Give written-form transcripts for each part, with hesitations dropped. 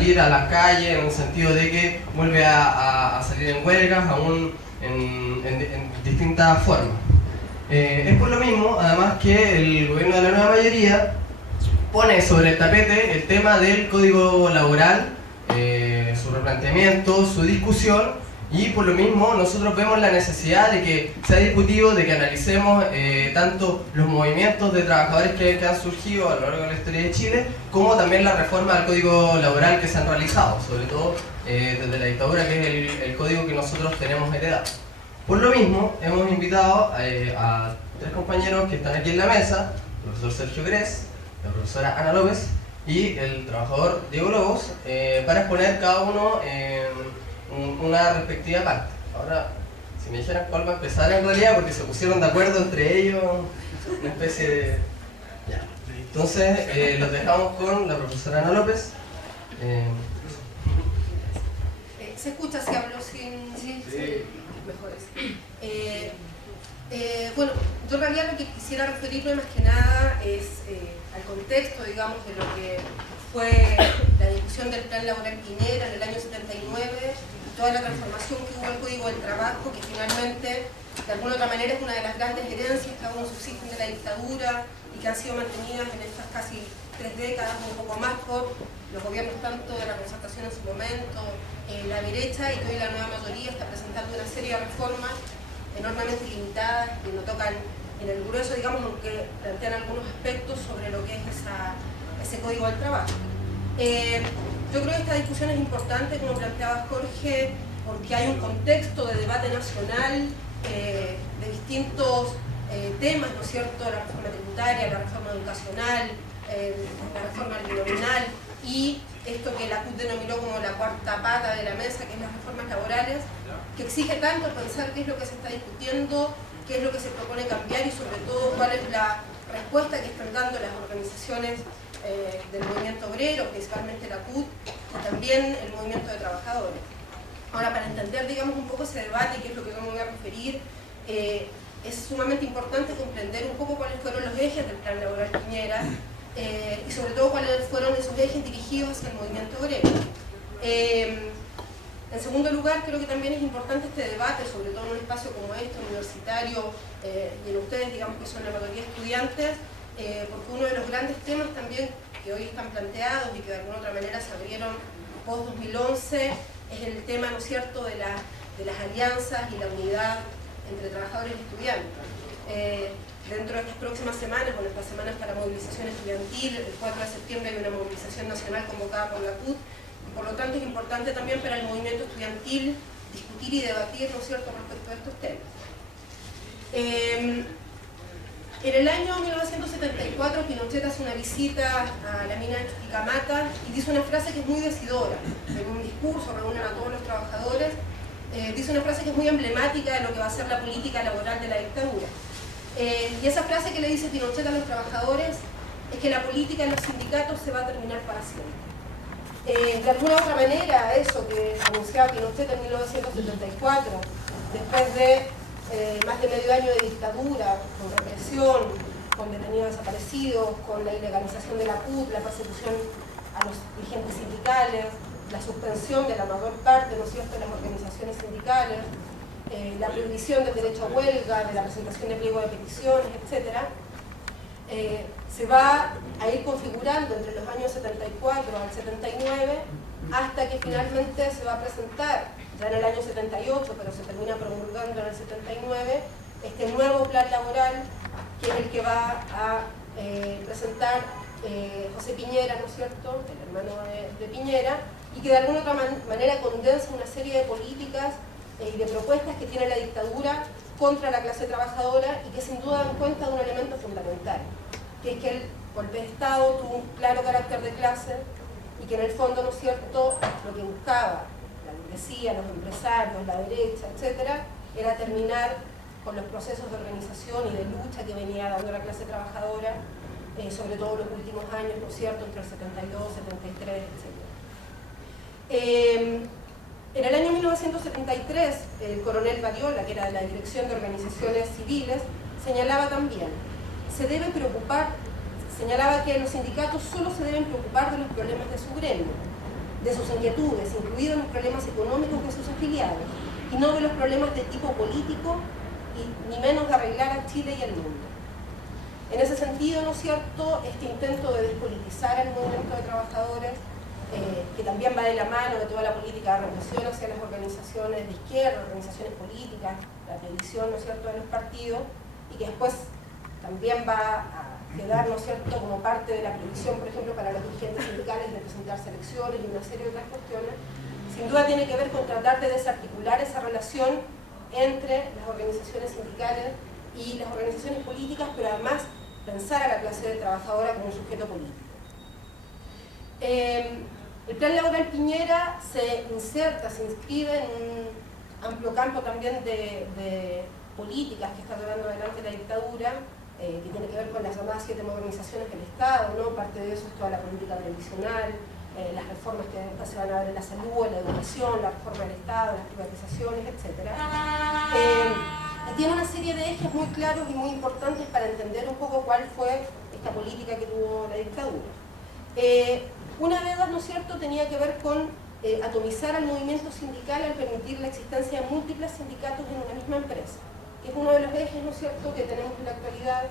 salir a las calles, en el sentido de que vuelve a salir en huelgas, aún en distintas formas. Es por lo mismo, además, que el gobierno de la nueva mayoría pone sobre el tapete el tema del código laboral, su replanteamiento, su discusión, y por lo mismo nosotros vemos la necesidad de que sea discutido, de que analicemos tanto los movimientos de trabajadores que han surgido a lo largo de la historia de Chile, como también la reforma al código laboral que se han realizado, sobre todo desde la dictadura, que es el código que nosotros tenemos heredado. Por lo mismo, hemos invitado a tres compañeros que están aquí en la mesa: el profesor Sergio Grez, la profesora Ana López y el trabajador Diego Lobos, para exponer cada uno una respectiva parte. Ahora, si me dijeran cuál va a empezar en realidad, porque se pusieron de acuerdo entre ellos, una especie de... Ya. Entonces, los dejamos con la profesora Ana López. ¿Se escucha si hablo sin...? Sí. Mejor es. Bueno, yo en realidad lo que quisiera referirme más que nada es al contexto, digamos, de lo que fue la discusión del Plan Laboral Piñera en el año 79, y toda la transformación que hubo al Código del Trabajo, que finalmente, de alguna u otra manera, es una de las grandes herencias que aún subsisten de la dictadura y que han sido mantenidas en estas casi 3 décadas, un poco más, por los gobiernos tanto de la Concertación en su momento, la derecha, y que hoy la nueva mayoría está presentando una serie de reformas enormemente limitadas que no tocan en el grueso, digamos, aunque plantean algunos aspectos sobre lo que es ese Código del Trabajo. Yo creo que esta discusión es importante, como planteaba Jorge, porque hay un contexto de debate nacional de distintos temas, ¿no es cierto?, la reforma tributaria, la reforma educacional, la reforma binominal, y esto que la CUT denominó como la cuarta pata de la mesa, que es las reformas laborales, que exige tanto pensar qué es lo que se está discutiendo, qué es lo que se propone cambiar y sobre todo cuál es la respuesta que están dando las organizaciones del movimiento obrero, principalmente la CUT, y también el movimiento de trabajadores. Ahora, para entender, digamos, un poco ese debate, y qué es lo que yo me voy a referir, es sumamente importante comprender un poco cuáles fueron los ejes del Plan Laboral Piñera, y sobre todo cuáles fueron esos ejes dirigidos hacia el movimiento obrero. En segundo lugar, creo que también es importante este debate, sobre todo en un espacio como este, universitario, y en ustedes, digamos, que son la mayoría estudiantes, porque uno de los grandes temas también que hoy están planteados y que de alguna otra manera se abrieron post-2011 es el tema, ¿no es cierto?, de las alianzas y la unidad entre trabajadores y estudiantes. Dentro de estas próximas semanas, o en estas semanas para movilización estudiantil, el 4 de septiembre hay una movilización nacional convocada por la CUT, y por lo tanto es importante también para el movimiento estudiantil discutir y debatir, ¿no es cierto?, respecto a estos temas. En el año 1974, Pinochet hace una visita a la mina de Chuquicamata y dice una frase que es muy decidora. En un discurso, reúnen a todos los trabajadores, dice una frase que es muy emblemática de lo que va a ser la política laboral de la dictadura. Y esa frase que le dice Pinochet a los trabajadores es que la política en los sindicatos se va a terminar para siempre. De alguna otra manera, eso que anunciaba Pinochet en 1974, después de más de medio año de dictadura, con represión, con detenidos desaparecidos, con la ilegalización de la CUT, la persecución a los dirigentes sindicales, la suspensión de la mayor parte, ¿no es cierto?, de las organizaciones sindicales, la prohibición del derecho a huelga, de la presentación de pliego de peticiones, etc., se va a ir configurando entre los años 74 al 79 hasta que finalmente se va a presentar ya en el año 78, pero se termina promulgando en el 79, este nuevo plan laboral, que es el que va a presentar José Piñera, ¿no es cierto?, el hermano de Piñera, y que de alguna otra manera condensa una serie de políticas y de propuestas que tiene la dictadura contra la clase trabajadora y que sin duda dan cuenta de un elemento fundamental, que es que el golpe de Estado tuvo un claro carácter de clase y que en el fondo, ¿no es cierto?, lo que buscaba la burguesía, los empresarios, la derecha, etcétera, era terminar con los procesos de organización y de lucha que venía dando la clase trabajadora, sobre todo en los últimos años, ¿no es cierto?, entre el 72, 73, etc. En el año 1973, el coronel Badiola, que era de la Dirección de Organizaciones Civiles, señalaba también, señalaba que los sindicatos solo se deben preocupar de los problemas de su gremio, de sus inquietudes, incluidos los problemas económicos de sus afiliados, y no de los problemas de tipo político, y ni menos de arreglar a Chile y al mundo. En ese sentido, ¿no es cierto?, este intento de despolitizar el movimiento de trabajadores, que también va de la mano de toda la política de represión hacia las organizaciones de izquierda, organizaciones políticas, la prohibición, ¿no es cierto?, de los partidos, y que después también va a quedar, ¿no es cierto?, como parte de la prohibición, por ejemplo, para los dirigentes sindicales de presentarse elecciones y una serie de otras cuestiones, sin duda tiene que ver con tratar de desarticular esa relación entre las organizaciones sindicales y las organizaciones políticas, pero además pensar a la clase trabajadora como un sujeto político. El Plan Laboral Piñera se inscribe en un amplio campo también de políticas que está llevando adelante la dictadura, que tiene que ver con las llamadas 7 modernizaciones del Estado, ¿no? Parte de eso es toda la política previsional, las reformas que después se van a ver en la salud, en la educación, la reforma del Estado, las privatizaciones, etc. Y tiene una serie de ejes muy claros y muy importantes para entender un poco cuál fue esta política que tuvo la dictadura. Una de ellas, ¿no es cierto?, tenía que ver con atomizar al movimiento sindical al permitir la existencia de múltiples sindicatos en una misma empresa, que es uno de los ejes, ¿no es cierto?, que tenemos en la actualidad,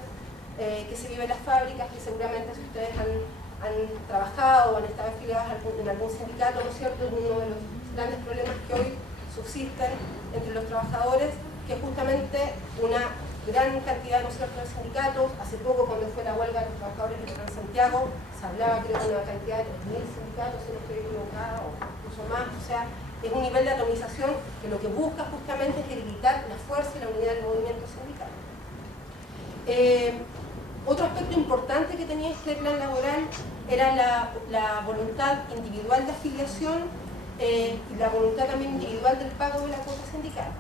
que se vive en las fábricas, que seguramente si ustedes han trabajado o han estado afiliados en algún sindicato, ¿no es cierto?, es uno de los grandes problemas que hoy subsisten entre los trabajadores, que es justamente una gran cantidad, ¿no es cierto?, de sindicatos. Hace poco, cuando fue la huelga de los trabajadores de Transantiago, se hablaba, creo, de una cantidad de 3.000 sindicatos, si no estoy equivocada, o incluso más. O sea, es un nivel de atomización que lo que busca justamente es debilitar la fuerza y la unidad del movimiento sindical. Otro aspecto importante que tenía este plan laboral era la voluntad individual de afiliación y la voluntad también individual del pago de la cuota sindical.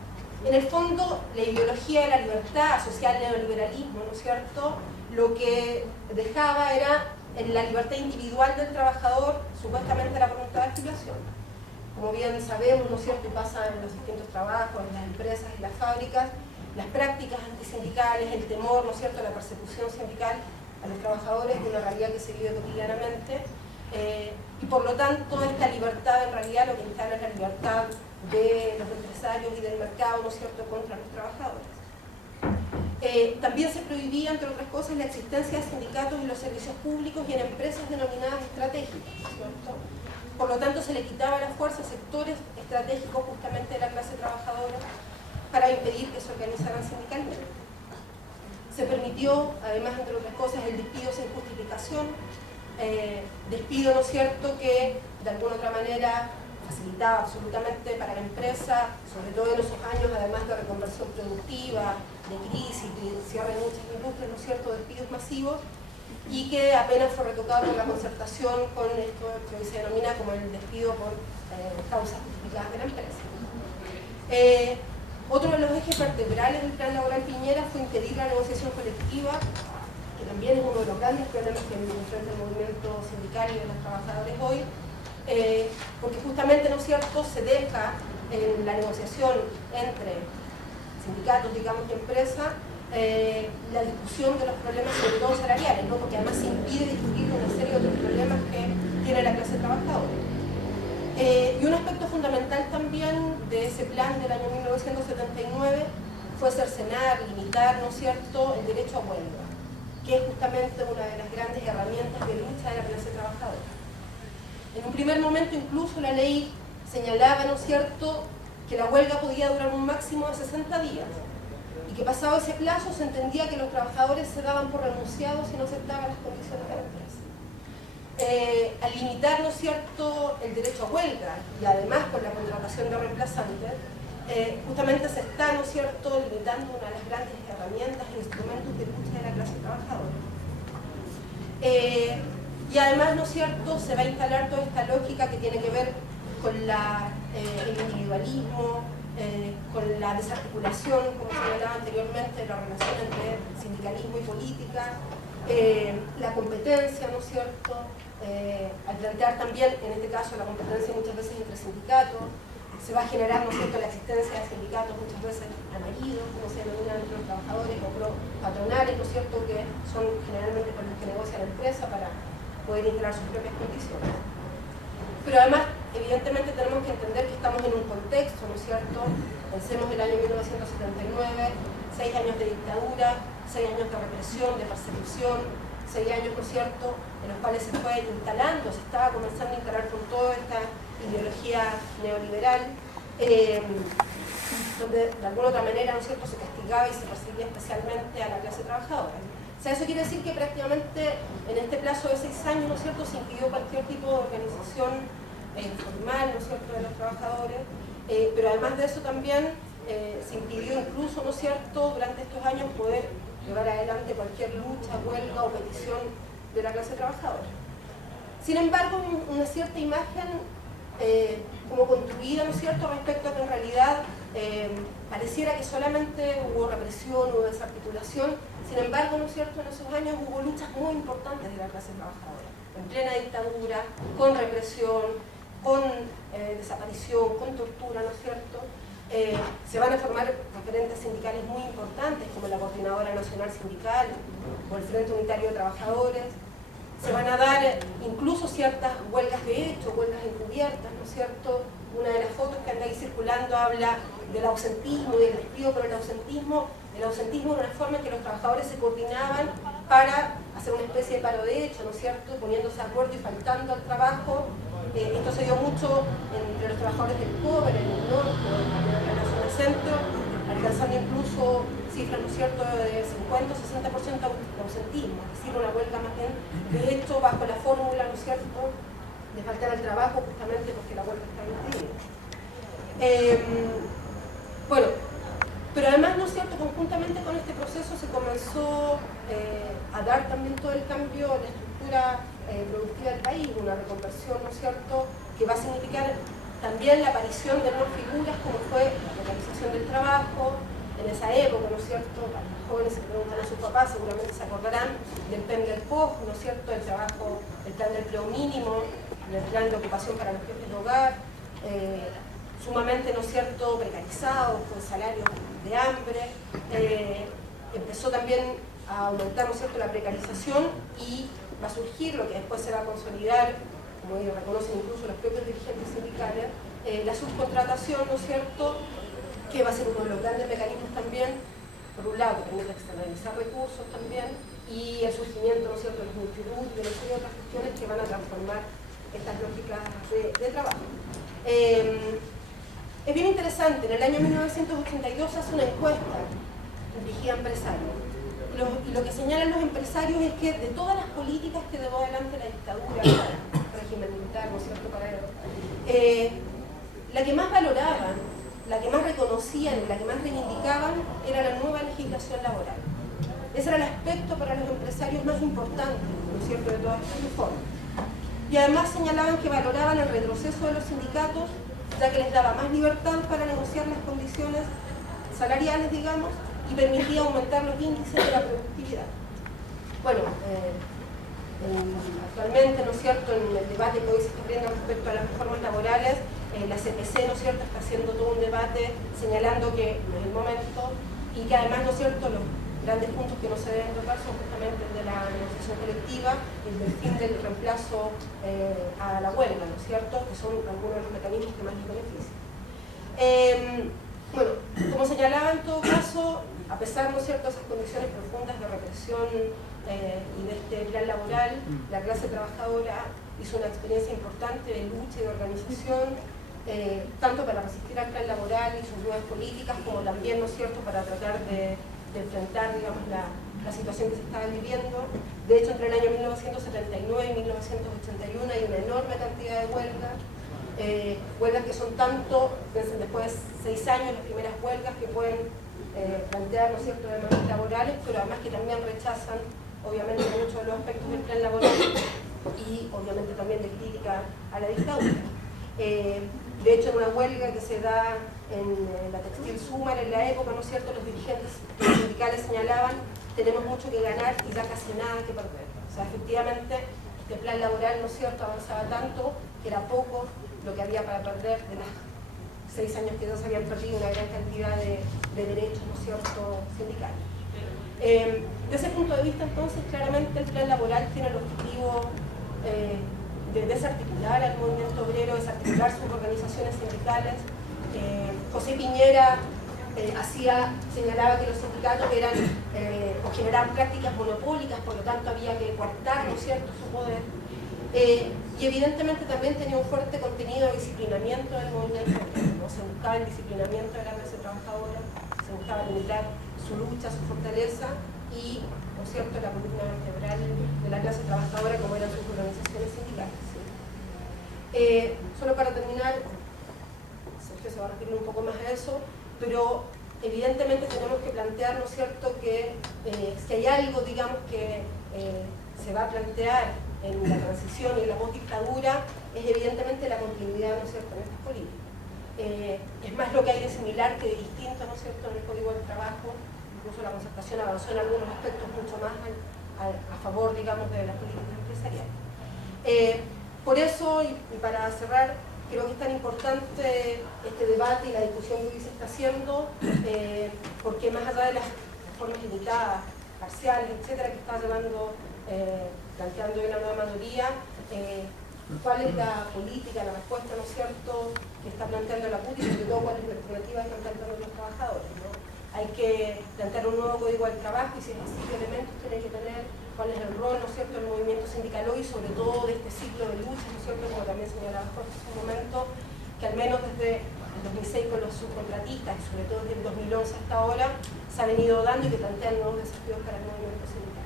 En el fondo, la ideología de la libertad asociada al neoliberalismo, ¿no es cierto?, lo que dejaba era en la libertad individual del trabajador, supuestamente la voluntad de afiliación. Como bien sabemos, ¿no es cierto?, y pasa en los distintos trabajos, en las empresas y las fábricas, las prácticas antisindicales, el temor, ¿no es cierto?, la persecución sindical a los trabajadores es una realidad que se vive cotidianamente, y por lo tanto esta libertad en realidad lo que instala es la libertad de los empresarios y del mercado, ¿no es cierto?, contra los trabajadores. También se prohibía, entre otras cosas, la existencia de sindicatos en los servicios públicos y en empresas denominadas estratégicas, ¿no es cierto? Por lo tanto, se le quitaba la fuerza a sectores estratégicos justamente de la clase trabajadora para impedir que se organizaran sindicalmente. Se permitió, además, entre otras cosas, el despido sin justificación, despido, ¿no es cierto?, que de alguna otra manera facilitaba absolutamente para la empresa, sobre todo en esos años, además de reconversión productiva, de crisis, de cierre de muchas industrias, ¿no es cierto?, despidos masivos, y que apenas fue retocado por la concertación con esto que hoy se denomina como el despido por causas justificadas de la empresa. Otro de los ejes vertebrales del Plan Laboral Piñera fue impedir la negociación colectiva, que también es uno de los grandes problemas que enfrenta el movimiento sindical y de los trabajadores hoy, porque justamente, ¿no es cierto?, se deja en la negociación entre sindicatos, digamos, y empresa, la discusión de los problemas, sobre todo salariales, ¿no?, porque además se impide discutir una serie de otros problemas que tiene la clase trabajadora. Y un aspecto fundamental también de ese plan del año 1979 fue cercenar, limitar, ¿no es cierto?, el derecho a huelga, que es justamente una de las grandes herramientas de lucha de la clase trabajadora. En un primer momento incluso la ley señalaba, ¿no es cierto?, que la huelga podía durar un máximo de 60 días y que pasado ese plazo se entendía que los trabajadores se daban por renunciados si no aceptaban las condiciones de la empresa. Al limitar, ¿no es cierto?, el derecho a huelga y además con la contratación de reemplazantes, justamente se está, ¿no es cierto?, limitando una de las grandes herramientas e instrumentos de lucha de la clase trabajadora. Y además, ¿no es cierto?, se va a instalar toda esta lógica que tiene que ver con el individualismo, con la desarticulación, como señalaba anteriormente, de la relación entre sindicalismo y política, la competencia, ¿no es cierto?, al plantear también, en este caso, la competencia muchas veces entre sindicatos, se va a generar, ¿no es cierto?, la existencia de sindicatos muchas veces amarillos, como se denominan entre los trabajadores, o patronales, ¿no es cierto?, que son generalmente con los que negocia la empresa para poder instalar sus propias condiciones. Pero además evidentemente tenemos que entender que estamos en un contexto, ¿no es cierto? Pensemos el año 1979, 6 años de dictadura, 6 años de represión, de persecución, 6 años, ¿no es cierto?, en los cuales se fue instalando, se estaba comenzando a instalar con toda esta ideología neoliberal, donde de alguna otra manera, ¿no es cierto?, se castigaba y se perseguía especialmente a la clase trabajadora. O sea, eso quiere decir que prácticamente en este plazo de 6 años, ¿no es cierto?, se impidió cualquier tipo de organización formal, ¿no es cierto?, de los trabajadores, pero además de eso también se impidió incluso, ¿no es cierto?, durante estos años poder llevar adelante cualquier lucha, huelga o petición de la clase trabajadora. Sin embargo, una cierta imagen como construida, ¿no es cierto?, respecto a que en realidad pareciera que solamente hubo represión, hubo desarticulación. Sin embargo, ¿no es cierto?, en esos años hubo luchas muy importantes de la clase trabajadora, en plena dictadura, con represión, con desaparición, con tortura, ¿no es cierto? Se van a formar referentes sindicales muy importantes, como la Coordinadora Nacional Sindical o el Frente Unitario de Trabajadores. Se van a dar incluso ciertas huelgas de hecho, huelgas encubiertas, ¿no es cierto? Una de las fotos que anda ahí circulando habla del ausentismo y del despido por el ausentismo. El ausentismo era una forma en que los trabajadores se coordinaban para hacer una especie de paro de hecho, ¿no es cierto?, poniéndose de acuerdo y faltando al trabajo. Esto se dio mucho entre los trabajadores del cobre, en el norte, en la zona centro, alcanzando incluso cifras, ¿no es cierto?, de 50 o 60% de ausentismo, es decir, una huelga más bien de hecho bajo la fórmula, ¿no es cierto?, de faltar al trabajo justamente porque la huelga está impedida. Bueno, pero además, ¿no es cierto?, conjuntamente con este proceso se comenzó a dar también todo el cambio de la estructura productiva del país, una reconversión, ¿no es cierto?, que va a significar también la aparición de nuevas figuras como fue la precarización del trabajo. En esa época, ¿no es cierto?, para los jóvenes que preguntan a sus papás seguramente se acordarán del plan del POJ, ¿no es cierto?, el trabajo, el plan del empleo mínimo, el plan de ocupación para los jefes de hogar, sumamente, ¿no es cierto?, precarizados, con salarios de hambre. Empezó también a aumentar, ¿no es cierto?, la precarización y va a surgir lo que después se va a consolidar, como ellos reconocen incluso los propios dirigentes sindicales, la subcontratación, ¿no es cierto?, que va a ser uno de los grandes mecanismos también, por un lado, que permite externalizar recursos también, y el surgimiento, ¿no es cierto?, de los multitud y de otras cuestiones que van a transformar estas lógicas de trabajo. Es bien interesante, en el año 1982 se hace una encuesta dirigida a empresarios. Y lo que señalan los empresarios es que de todas las políticas que llevó adelante la dictadura, el régimen militar, ¿no es cierto?, para la que más valoraban, la que más reconocían, la que más reivindicaban, era la nueva legislación laboral. Ese era el aspecto para los empresarios más importante, ¿no es cierto?, de todas estas reformas. Y además señalaban que valoraban el retroceso de los sindicatos, ya que les daba más libertad para negociar las condiciones salariales, digamos, y permitía aumentar los índices de la productividad. Bueno, actualmente, ¿no es cierto?, en el debate que hoy se está abriendo respecto a las reformas laborales, la CPC, ¿no es cierto?, está haciendo todo un debate señalando que no es el momento y que además, ¿no es cierto?, los grandes puntos que no se deben tocar son justamente el de la negociación colectiva y el del fin del reemplazo a la huelga, ¿no es cierto?, que son algunos de los mecanismos que más les benefician. Bueno, como señalaba, en todo caso, a pesar, ¿no es cierto?, de esas condiciones profundas de represión y de este plan laboral, la clase trabajadora hizo una experiencia importante de lucha y de organización, tanto para resistir al plan laboral y sus nuevas políticas, como también, ¿no es cierto?, para tratar de enfrentar, digamos, la situación que se estaba viviendo. De hecho, entre el año 1979 y 1981 hay una enorme cantidad de huelgas, huelgas que son tanto, después de 6 años, las primeras huelgas que pueden plantear, ¿no es cierto?, demandas laborales, pero además que también rechazan, obviamente, muchos de los aspectos del plan laboral y, obviamente, también de crítica a la dictadura. De hecho, en una huelga que se da en la Textil Sumar en la época, ¿no es cierto?, los dirigentes sindicales señalaban: tenemos mucho que ganar y ya casi nada que perder. O sea, efectivamente, este plan laboral, ¿no es cierto?, avanzaba tanto que era poco lo que había para perder de los 6 años que ya se habían perdido una gran cantidad de derechos, ¿no es cierto?, sindicales. De ese punto de vista, entonces, claramente el plan laboral tiene el objetivo de desarticular al movimiento obrero primero desarticular sus organizaciones sindicales. José Piñera señalaba que los sindicatos eran o generaban prácticas monopólicas, por lo tanto había que coartar, ¿no es cierto?, su poder. Y evidentemente también tenía un fuerte contenido de disciplinamiento del movimiento, ¿no? Se buscaba el disciplinamiento de la clase trabajadora, se buscaba limitar su lucha, su fortaleza y, ¿no es cierto?, la columna vertebral de la clase trabajadora como eran sus organizaciones sindicales. ¿Sí? Solo para terminar, Sergio se va a referir un poco más a eso, pero evidentemente tenemos que plantear, ¿no es cierto?, que si hay algo, digamos, que se va a plantear en la transición y en la postdictadura, es evidentemente la continuidad, ¿no es cierto?, en estas políticas. Es más lo que hay de similar que de distinto, ¿no es cierto?, en el Código del Trabajo. Incluso la concertación avanzó en algunos aspectos mucho más a favor, digamos, de las políticas empresariales. Por eso, y para cerrar, creo que es tan importante este debate y la discusión que hoy se está haciendo, porque más allá de las formas limitadas, parciales, etcétera, que está planteando hoy la nueva mayoría, cuál es la política, la respuesta, ¿no es cierto?, que está planteando la CUT y sobre todo cuál es la alternativa que están planteando los trabajadores, ¿no? Hay que plantear un nuevo código del trabajo y si es así, ¿qué elementos tiene que tener? ¿Cuál es el rol, ¿no es cierto?, del movimiento sindical hoy, sobre todo de este ciclo de lucha, ¿no es cierto?, como también señalaba Jorge hace un momento, que al menos desde el 2006 con los subcontratistas y sobre todo desde el 2011 hasta ahora se ha venido dando y que plantean nuevos desafíos para el movimiento sindical.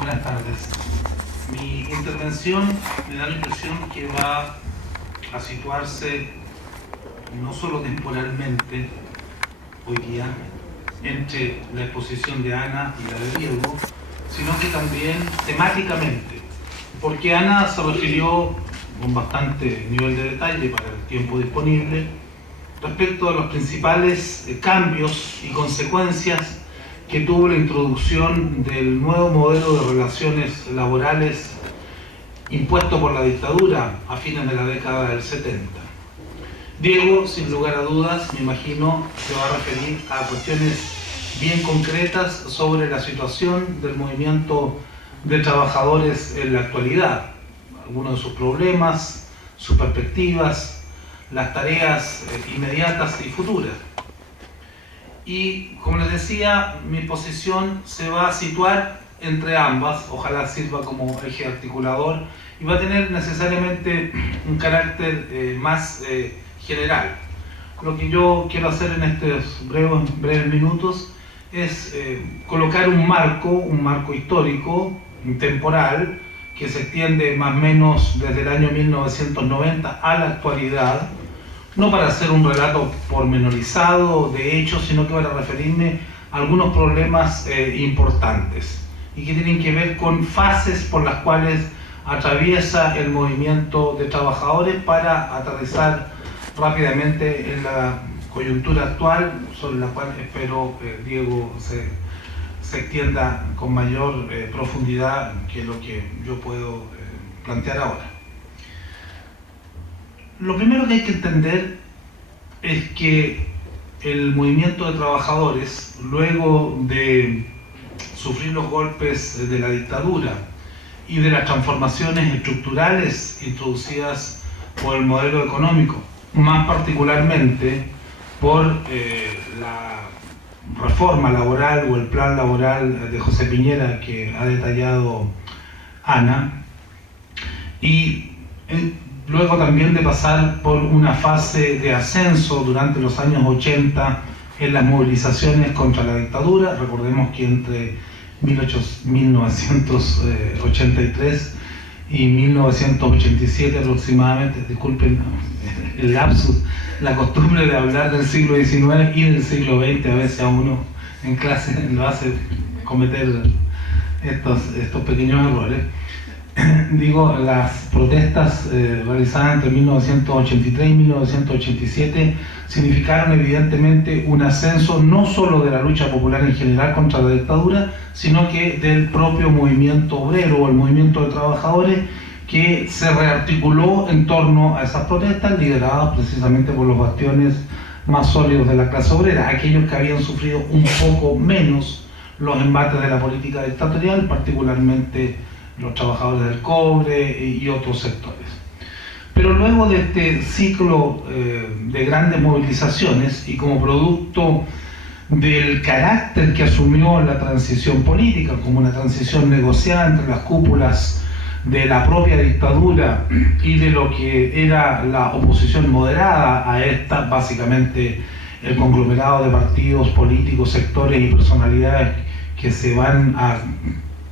Buenas tardes. Mi intervención me da la impresión que va a situarse no solo temporalmente hoy día entre la exposición de Ana y la de Diego, sino que también temáticamente, porque Ana se refirió con bastante nivel de detalle para el tiempo disponible respecto a los principales cambios y consecuencias que tuvo la introducción del nuevo modelo de relaciones laborales impuesto por la dictadura a fines de la década del 70. Diego, sin lugar a dudas, me imagino, se va a referir a cuestiones bien concretas sobre la situación del movimiento de trabajadores en la actualidad, algunos de sus problemas, sus perspectivas, las tareas inmediatas y futuras. Y, como les decía, mi posición se va a situar entre ambas, ojalá sirva como eje articulador, y va a tener necesariamente un carácter más general. Lo que yo quiero hacer en estos breves minutos es colocar un marco histórico, temporal, que se extiende más o menos desde el año 1990 a la actualidad, no para hacer un relato pormenorizado de hechos, sino que para referirme a algunos problemas importantes y que tienen que ver con fases por las cuales atraviesa el movimiento de trabajadores para aterrizar rápidamente en la coyuntura actual, sobre la cual espero Diego se extienda con mayor profundidad que lo que yo puedo plantear ahora. Lo primero que hay que entender es que el movimiento de trabajadores, luego de sufrir los golpes de la dictadura y de las transformaciones estructurales introducidas por el modelo económico, más particularmente por la reforma laboral o el plan laboral de José Piñera que ha detallado Ana, y luego también de pasar por una fase de ascenso durante los años 80 en las movilizaciones contra la dictadura. Recordemos que entre 1983 y 1987 aproximadamente, disculpen el lapsus, la costumbre de hablar del siglo XIX y del siglo XX, a veces a uno en clase lo hace cometer estos pequeños errores. Digo, las protestas realizadas entre 1983 y 1987 significaron evidentemente un ascenso no solo de la lucha popular en general contra la dictadura, sino que del propio movimiento obrero o el movimiento de trabajadores, que se rearticuló en torno a esas protestas, lideradas precisamente por los bastiones más sólidos de la clase obrera, aquellos que habían sufrido un poco menos los embates de la política dictatorial, particularmente los trabajadores del cobre y otros sectores. Pero luego de este ciclo de grandes movilizaciones y como producto del carácter que asumió la transición política, como una transición negociada entre las cúpulas de la propia dictadura y de lo que era la oposición moderada a esta, básicamente el conglomerado de partidos políticos, sectores y personalidades que se van a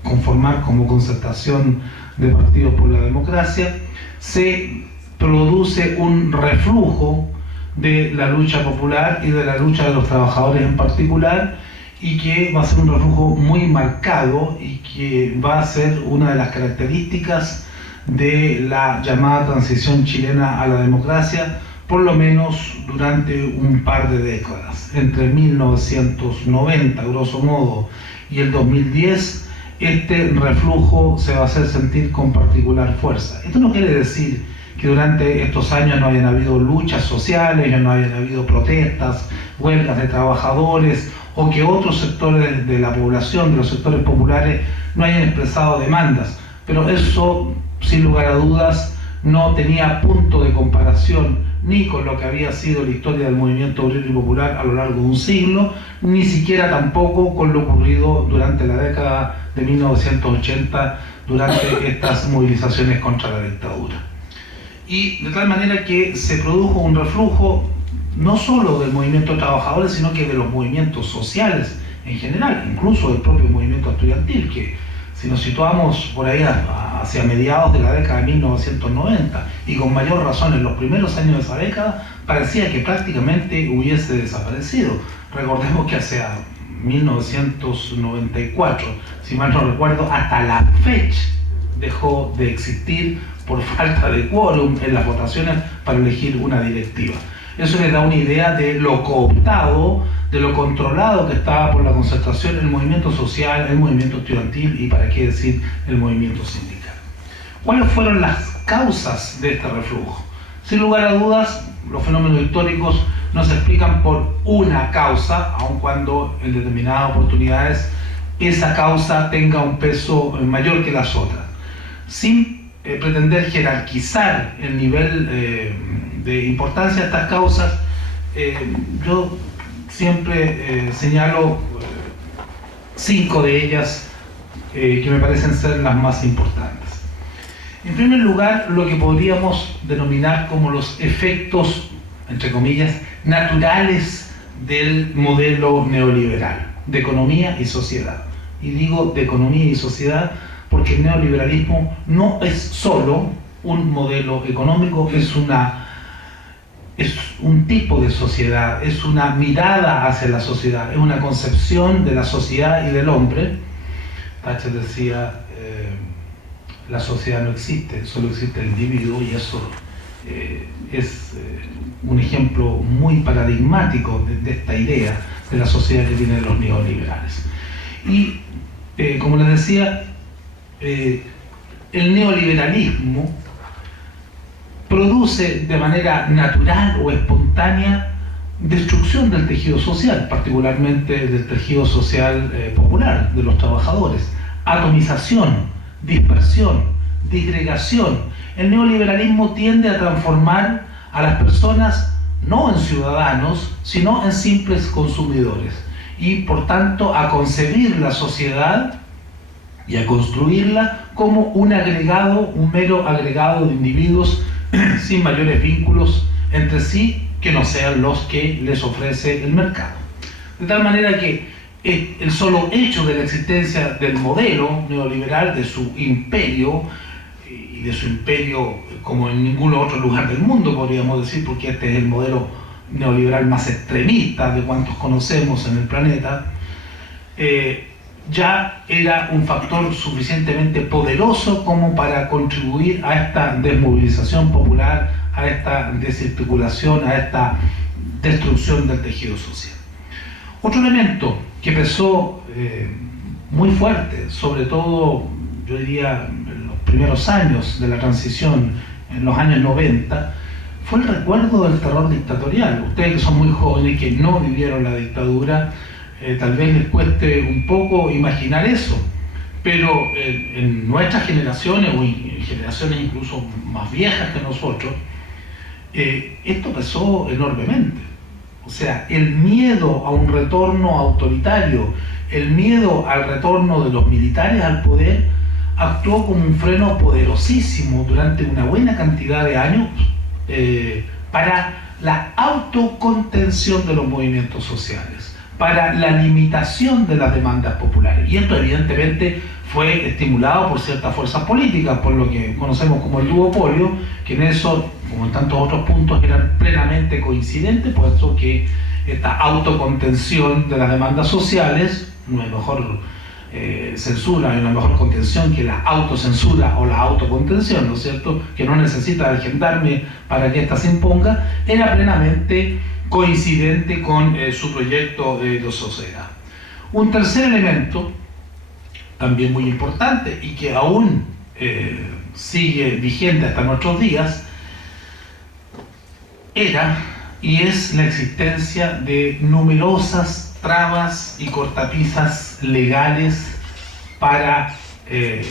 conformar como concertación de partidos por la democracia, se produce un reflujo de la lucha popular y de la lucha de los trabajadores en particular, y que va a ser un reflujo muy marcado y que va a ser una de las características de la llamada transición chilena a la democracia, por lo menos durante un par de décadas. Entre 1990, grosso modo, y el 2010, este reflujo se va a hacer sentir con particular fuerza. Esto no quiere decir que durante estos años no hayan habido luchas sociales, no hayan habido protestas, huelgas de trabajadores, o que otros sectores de la población, de los sectores populares, no hayan expresado demandas. Pero eso, sin lugar a dudas, no tenía punto de comparación ni con lo que había sido la historia del movimiento obrero y popular a lo largo de un siglo, ni siquiera tampoco con lo ocurrido durante la década de 1980, durante estas movilizaciones contra la dictadura. Y de tal manera que se produjo un reflujo no solo del movimiento de trabajadores, sino que de los movimientos sociales en general, incluso del propio movimiento estudiantil, que si nos situamos por ahí hacia mediados de la década de 1990, y con mayor razón en los primeros años de esa década, parecía que prácticamente hubiese desaparecido. Recordemos que hacia 1994, si mal no recuerdo, hasta la fecha dejó de existir por falta de quórum en las votaciones para elegir una directiva. Eso les da una idea de lo cooptado, de lo controlado que estaba por la concertación el movimiento social, el movimiento estudiantil y, para qué decir, el movimiento sindical. ¿Cuáles fueron las causas de este reflujo? Sin lugar a dudas, los fenómenos históricos no se explican por una causa, aun cuando en determinadas oportunidades esa causa tenga un peso mayor que las otras. Sin pretender jerarquizar el nivel de importancia de estas causas, yo siempre señalo 5 de ellas que me parecen ser las más importantes. En primer lugar, lo que podríamos denominar como los efectos, entre comillas, naturales del modelo neoliberal, de economía y sociedad. Y digo de economía y sociedad porque el neoliberalismo no es solo un modelo económico, es un tipo de sociedad, es una mirada hacia la sociedad, es una concepción de la sociedad y del hombre. Thatcher decía, la sociedad no existe, solo existe el individuo, y eso es un ejemplo muy paradigmático de esta idea de la sociedad que tienen los neoliberales. Y, como les decía, el neoliberalismo produce de manera natural o espontánea destrucción del tejido social, particularmente del tejido social popular, de los trabajadores, atomización, dispersión, disgregación. El neoliberalismo tiende a transformar a las personas no en ciudadanos, sino en simples consumidores, y por tanto a concebir la sociedad y a construirla como un agregado, un mero agregado de individuos sin mayores vínculos entre sí que no sean los que les ofrece el mercado. De tal manera que el solo hecho de la existencia del modelo neoliberal, de su imperio, y de su imperio como en ningún otro lugar del mundo, podríamos decir, porque este es el modelo neoliberal más extremista de cuantos conocemos en el planeta, ya era un factor suficientemente poderoso como para contribuir a esta desmovilización popular, a esta desarticulación, a esta destrucción del tejido social. Otro elemento que pesó muy fuerte, sobre todo, yo diría, en los primeros años de la transición, en los años 90, fue el recuerdo del terror dictatorial. Ustedes que son muy jóvenes, que no vivieron la dictadura, tal vez les cueste un poco imaginar eso, pero en nuestras generaciones o en generaciones incluso más viejas que nosotros, esto pesó enormemente. O sea, el miedo a un retorno autoritario, el miedo al retorno de los militares al poder, actuó como un freno poderosísimo durante una buena cantidad de años para la autocontención de los movimientos sociales, para la limitación de las demandas populares. Y esto evidentemente fue estimulado por ciertas fuerzas políticas, por lo que conocemos como el duopolio, que en eso, como en tantos otros puntos, eran plenamente coincidentes, puesto que esta autocontención de las demandas sociales no es mejor censura, hay una mejor contención que la autocensura o la autocontención, ¿no es cierto?, que no necesita del gendarme para que ésta se imponga, era plenamente coincidente con su proyecto de sociedad. Un tercer elemento, también muy importante y que aún sigue vigente hasta nuestros días, era y es la existencia de numerosas trabas y cortapisas legales para el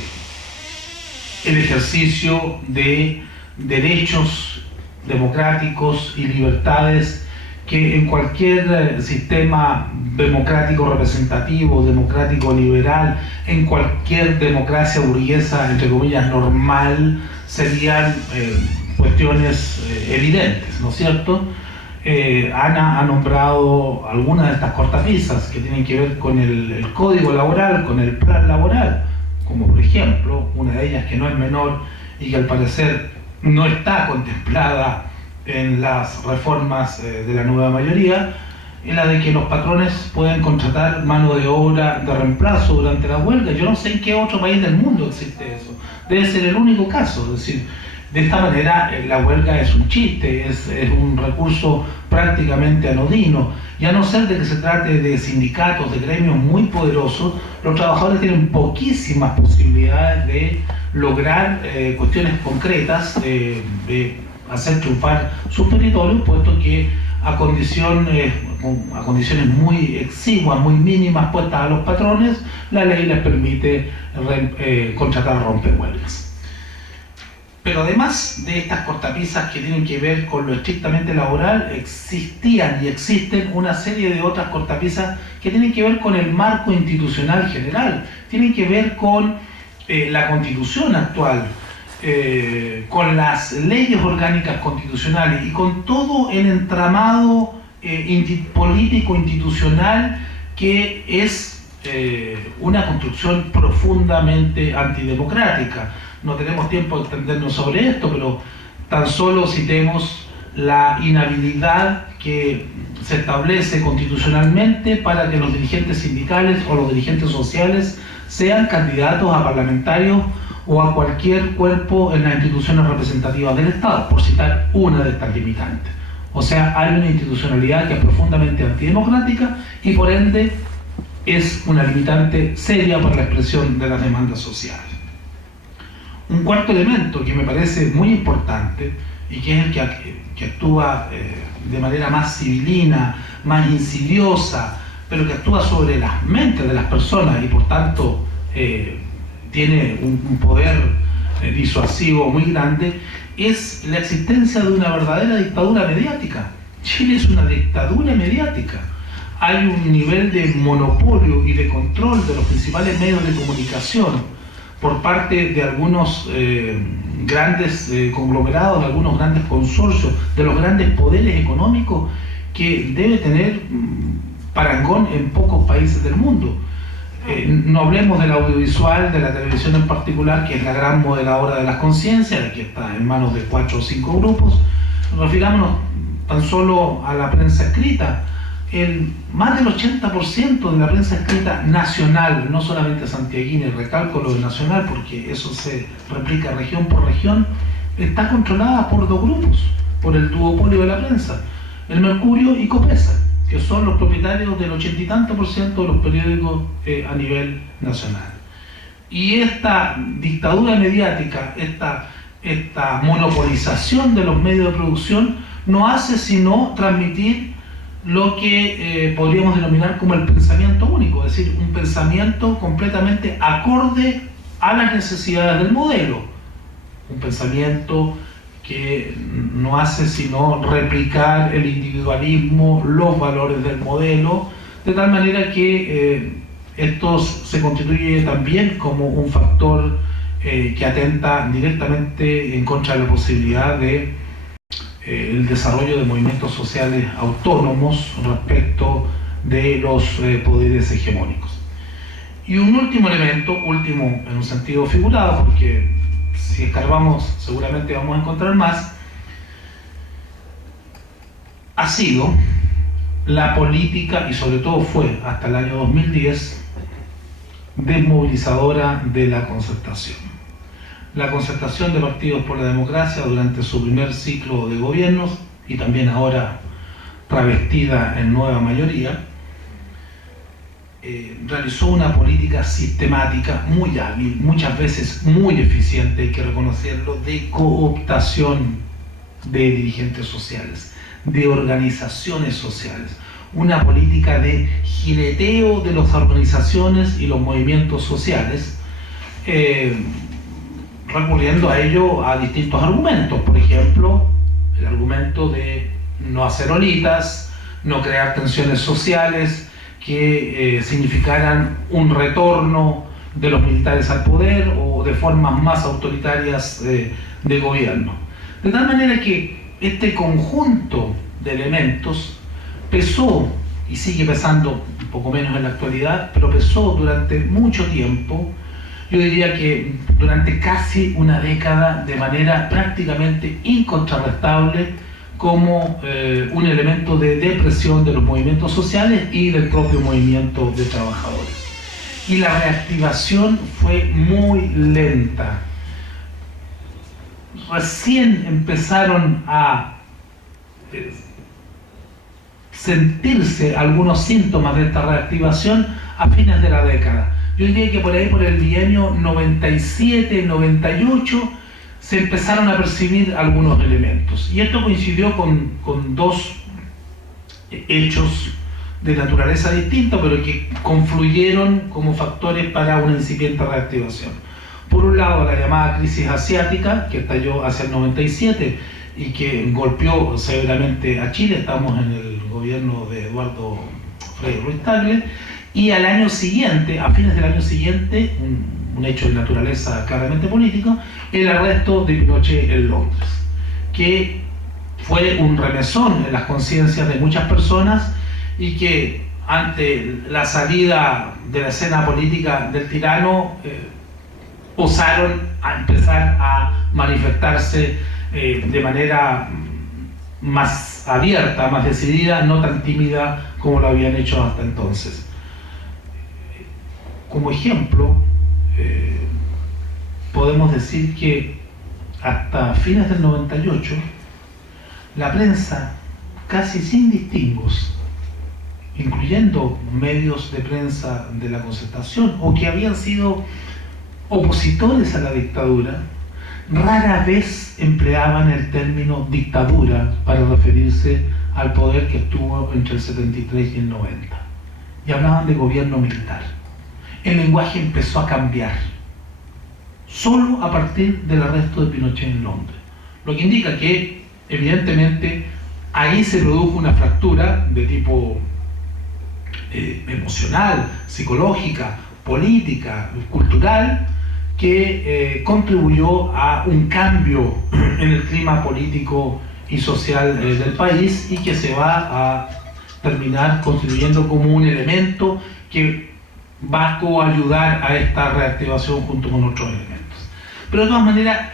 ejercicio de derechos democráticos y libertades que en cualquier sistema democrático representativo, democrático liberal, en cualquier democracia burguesa, entre comillas, normal, serían cuestiones evidentes, ¿no es cierto? Ana ha nombrado algunas de estas cortapisas que tienen que ver con el código laboral, con el plan laboral, como por ejemplo, una de ellas que no es menor y que al parecer no está contemplada en las reformas de la nueva mayoría, es la de que los patrones pueden contratar mano de obra de reemplazo durante la huelga. Yo no sé en qué otro país del mundo existe eso. Debe ser el único caso. Es decir, de esta manera la huelga es un chiste, es un recurso prácticamente anodino. Y a no ser de que se trate de sindicatos, de gremios muy poderosos, los trabajadores tienen poquísimas posibilidades de lograr cuestiones concretas, de hacer triunfar sus territorios, puesto que a condiciones muy exiguas, muy mínimas puestas a los patrones, la ley les permite contratar rompehuelgas. Pero además de estas cortapisas que tienen que ver con lo estrictamente laboral, existían y existen una serie de otras cortapisas que tienen que ver con el marco institucional general, tienen que ver con la Constitución actual, con las leyes orgánicas constitucionales y con todo el entramado político institucional que es una construcción profundamente antidemocrática. No tenemos tiempo de extendernos sobre esto, pero tan solo citemos la inhabilidad que se establece constitucionalmente para que los dirigentes sindicales o los dirigentes sociales sean candidatos a parlamentarios o a cualquier cuerpo en las instituciones representativas del Estado, por citar una de estas limitantes. O sea, hay una institucionalidad que es profundamente antidemocrática y por ende es una limitante seria para la expresión de las demandas sociales. Un cuarto elemento que me parece muy importante y que es el que actúa de manera más civilina, más insidiosa, pero que actúa sobre las mentes de las personas y por tanto tiene un poder disuasivo muy grande, es la existencia de una verdadera dictadura mediática. Chile es una dictadura mediática. Hay un nivel de monopolio y de control de los principales medios de comunicación por parte de algunos grandes conglomerados, de algunos grandes consorcios, de los grandes poderes económicos que debe tener parangón en pocos países del mundo. No hablemos del audiovisual, de la televisión en particular, que es la gran moderadora de las conciencias, que está en manos de 4 o 5 grupos. Refirámonos tan solo a la prensa escrita. Más del 80% de la prensa escrita nacional, no solamente santiaguina, y recalco lo de nacional porque eso se replica región por región, está controlada por 2 grupos, por el duopolio de la prensa, el Mercurio y Copesa, que son los propietarios del 80 y tanto % de los periódicos a nivel nacional. Y esta dictadura mediática, esta monopolización de los medios de producción, no hace sino transmitir lo que podríamos denominar como el pensamiento único, es decir, un pensamiento completamente acorde a las necesidades del modelo, un pensamiento que no hace sino replicar el individualismo, los valores del modelo, de tal manera que esto se constituye también como un factor que atenta directamente en contra de la posibilidad de el desarrollo de movimientos sociales autónomos respecto de los poderes hegemónicos. Y un último elemento, último en un sentido figurado, porque si escarbamos seguramente vamos a encontrar más, ha sido la política, y sobre todo fue hasta el año 2010, desmovilizadora de la concertación. La concertación de Partidos por la Democracia durante su primer ciclo de gobiernos, y también ahora travestida en nueva mayoría, realizó una política sistemática muy hábil, muchas veces muy eficiente, hay que reconocerlo, de cooptación de dirigentes sociales, de organizaciones sociales, una política de jineteo de las organizaciones y los movimientos sociales, recurriendo a ello a distintos argumentos. Por ejemplo, el argumento de no hacer olitas, no crear tensiones sociales que significaran un retorno de los militares al poder o de formas más autoritarias de gobierno. De tal manera que este conjunto de elementos pesó, y sigue pesando un poco menos en la actualidad, pero pesó durante mucho tiempo, yo diría que durante casi una década, de manera prácticamente incontrarrestable, como un elemento de depresión de los movimientos sociales y del propio movimiento de trabajadores. Y la reactivación fue muy lenta. Recién empezaron a sentirse algunos síntomas de esta reactivación a fines de la década. Yo diría que por ahí, por el bienio 97-98, se empezaron a percibir algunos elementos. Y esto coincidió con dos hechos de naturaleza distinta, pero que confluyeron como factores para una incipiente reactivación. Por un lado, la llamada crisis asiática, que estalló hacia el 97 y que golpeó severamente a Chile. Estamos en el gobierno de Eduardo Frei Ruiz-Tagle. Y al año siguiente, a fines del año siguiente, un hecho de naturaleza claramente político, el arresto de Pinochet en Londres, que fue un remesón en las conciencias de muchas personas y que ante la salida de la escena política del tirano osaron a empezar a manifestarse de manera más abierta, más decidida, no tan tímida como lo habían hecho hasta entonces. Como ejemplo, podemos decir que hasta fines del 98, la prensa, casi sin distingos, incluyendo medios de prensa de la Concertación o que habían sido opositores a la dictadura, rara vez empleaban el término dictadura para referirse al poder que estuvo entre el 73 y el 90, y hablaban de gobierno militar. El lenguaje empezó a cambiar solo a partir del arresto de Pinochet en Londres, lo que indica que evidentemente ahí se produjo una fractura de tipo emocional, psicológica, política, cultural, que contribuyó a un cambio en el clima político y social del país, y que se va a terminar constituyendo como un elemento que va a coayudar a esta reactivación junto con otros elementos. Pero de todas maneras,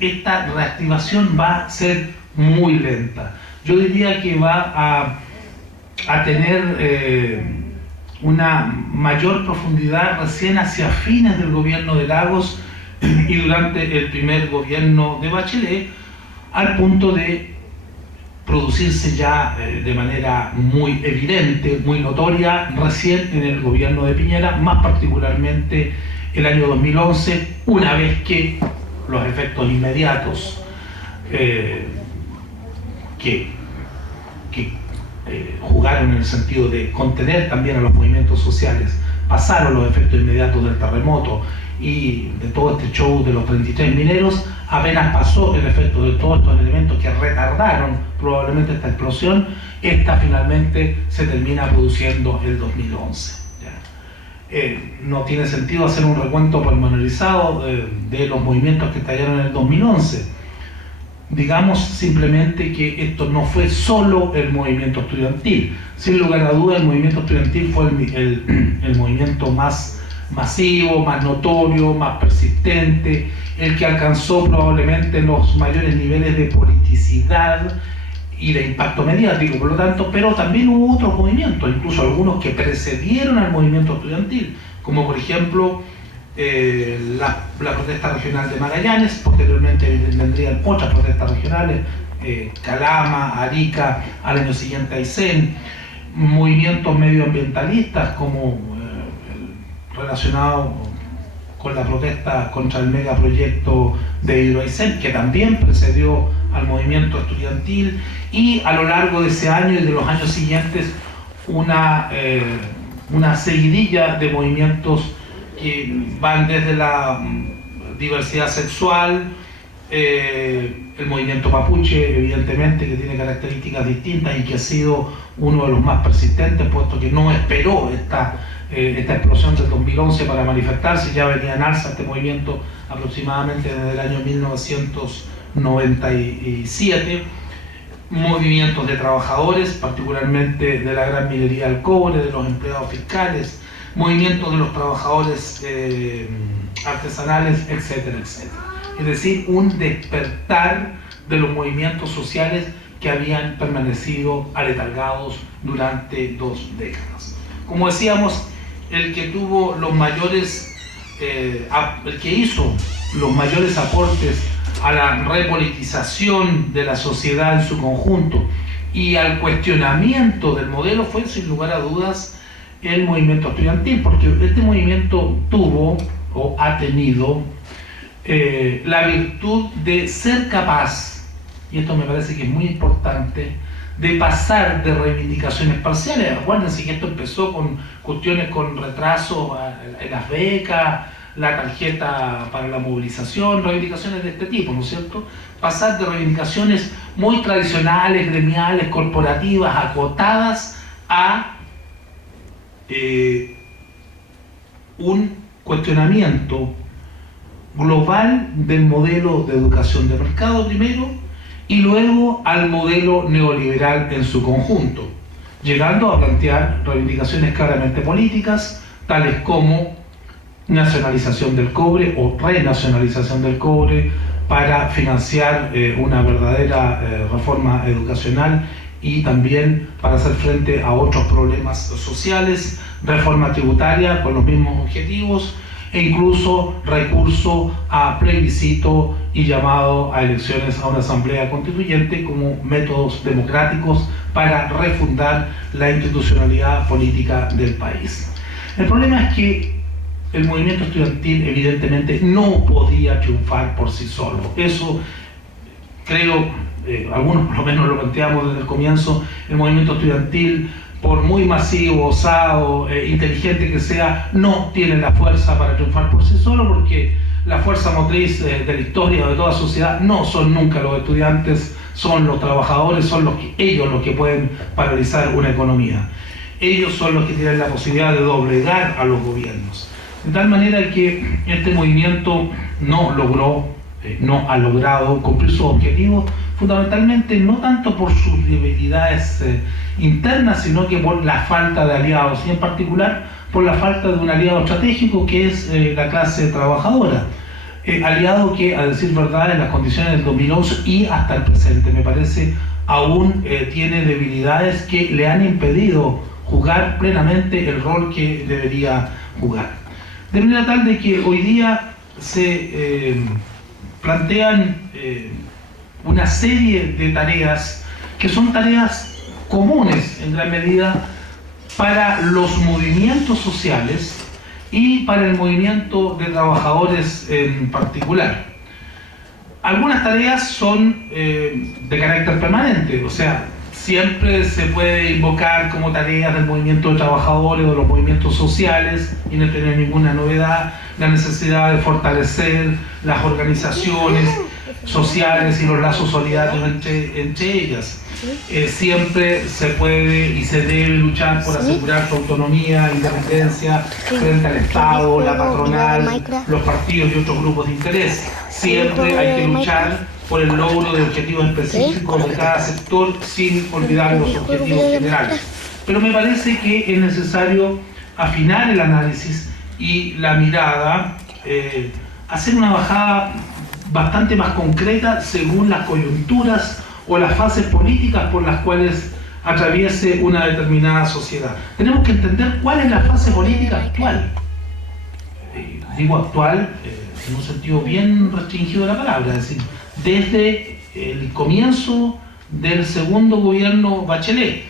esta reactivación va a ser muy lenta. Yo diría que va a tener una mayor profundidad recién hacia fines del gobierno de Lagos y durante el primer gobierno de Bachelet, al punto de producirse ya de manera muy evidente, muy notoria, recién en el gobierno de Piñera, más particularmente el año 2011, una vez que los efectos inmediatos que jugaron en el sentido de contener también a los movimientos sociales, pasaron los efectos inmediatos del terremoto y de todo este show de los 33 mineros, apenas pasó el efecto de todos estos elementos que retardaron probablemente esta explosión, esta finalmente se termina produciendo el 2011. No tiene sentido hacer un recuento pormenorizado de los movimientos que estallaron en el 2011. Digamos simplemente que esto no fue solo el movimiento estudiantil. Sin lugar a dudas, el movimiento estudiantil fue el movimiento más masivo, más notorio, más persistente, el que alcanzó probablemente los mayores niveles de politicidad y de impacto mediático, por lo tanto, pero también hubo otros movimientos, incluso algunos que precedieron al movimiento estudiantil, como por ejemplo la protesta regional de Magallanes. Posteriormente vendrían otras protestas regionales, Calama, Arica, al año siguiente Aysén, movimientos medioambientalistas como relacionado con la protesta contra el megaproyecto de Hidroaysén, que también precedió al movimiento estudiantil, y a lo largo de ese año y de los años siguientes una seguidilla de movimientos que van desde la diversidad sexual, el movimiento mapuche, evidentemente, que tiene características distintas y que ha sido uno de los más persistentes, puesto que no esperó esta explosión del 2011 para manifestarse. Ya venía en alza este movimiento aproximadamente desde el año 1997. Movimientos de trabajadores, particularmente de la gran minería del cobre, de los empleados fiscales, movimientos de los trabajadores artesanales, etcétera, etcétera. Es decir, un despertar de los movimientos sociales que habían permanecido aletargados durante 2 décadas. Como decíamos, el que tuvo los mayores, el que hizo los mayores aportes a la repolitización de la sociedad en su conjunto y al cuestionamiento del modelo fue, sin lugar a dudas, el movimiento estudiantil, porque este movimiento tuvo o ha tenido la virtud de ser capaz, y esto me parece que es muy importante, de pasar de reivindicaciones parciales. Acuérdense que esto empezó con cuestiones con retraso en las becas, la tarjeta para la movilización, reivindicaciones de este tipo, ¿no es cierto? Pasar de reivindicaciones muy tradicionales, gremiales, corporativas, acotadas, a un cuestionamiento global del modelo de educación de mercado primero y luego al modelo neoliberal en su conjunto, llegando a plantear reivindicaciones claramente políticas, tales como nacionalización del cobre o renacionalización del cobre para financiar una verdadera reforma educacional y también para hacer frente a otros problemas sociales, reforma tributaria con los mismos objetivos e incluso recurso a plebiscito y llamado a elecciones a una asamblea constituyente como métodos democráticos para refundar la institucionalidad política del país. El problema es que el movimiento estudiantil evidentemente no podía triunfar por sí solo. Eso creo, algunos por lo menos lo planteamos desde el comienzo, el movimiento estudiantil, por muy masivo, osado, inteligente que sea, no tiene la fuerza para triunfar por sí solo, porque la fuerza motriz de la historia de toda sociedad no son nunca los estudiantes, son los trabajadores, son ellos los que pueden paralizar una economía. Ellos son los que tienen la posibilidad de doblegar a los gobiernos. De tal manera que este movimiento no ha logrado cumplir sus objetivos, fundamentalmente no tanto por sus debilidades internas, sino que por la falta de aliados, y en particular por la falta de un aliado estratégico que es la clase trabajadora. Aliado que, a decir verdad, en las condiciones del 2011 y hasta el presente, me parece, aún tiene debilidades que le han impedido jugar plenamente el rol que debería jugar. De manera tal de que hoy día se plantean una serie de tareas que son tareas comunes en gran medida para los movimientos sociales y para el movimiento de trabajadores en particular. Algunas tareas son de carácter permanente, o sea, siempre se puede invocar como tareas del movimiento de trabajadores o de los movimientos sociales, y no tener ninguna novedad, la necesidad de fortalecer las organizaciones sociales y los lazos solidarios entre ellas. Siempre se puede y se debe luchar por asegurar su autonomía, independencia frente al Estado, la patronal, los partidos y otros grupos de interés. Siempre hay que luchar por el logro de objetivos específicos de cada sector sin olvidar los objetivos generales. Pero me parece que es necesario afinar el análisis y la mirada, hacer una bajada bastante más concreta según las coyunturas o las fases políticas por las cuales atraviese una determinada sociedad. Tenemos que entender cuál es la fase política actual. Digo actual en un sentido bien restringido de la palabra, es decir, desde el comienzo del segundo gobierno Bachelet.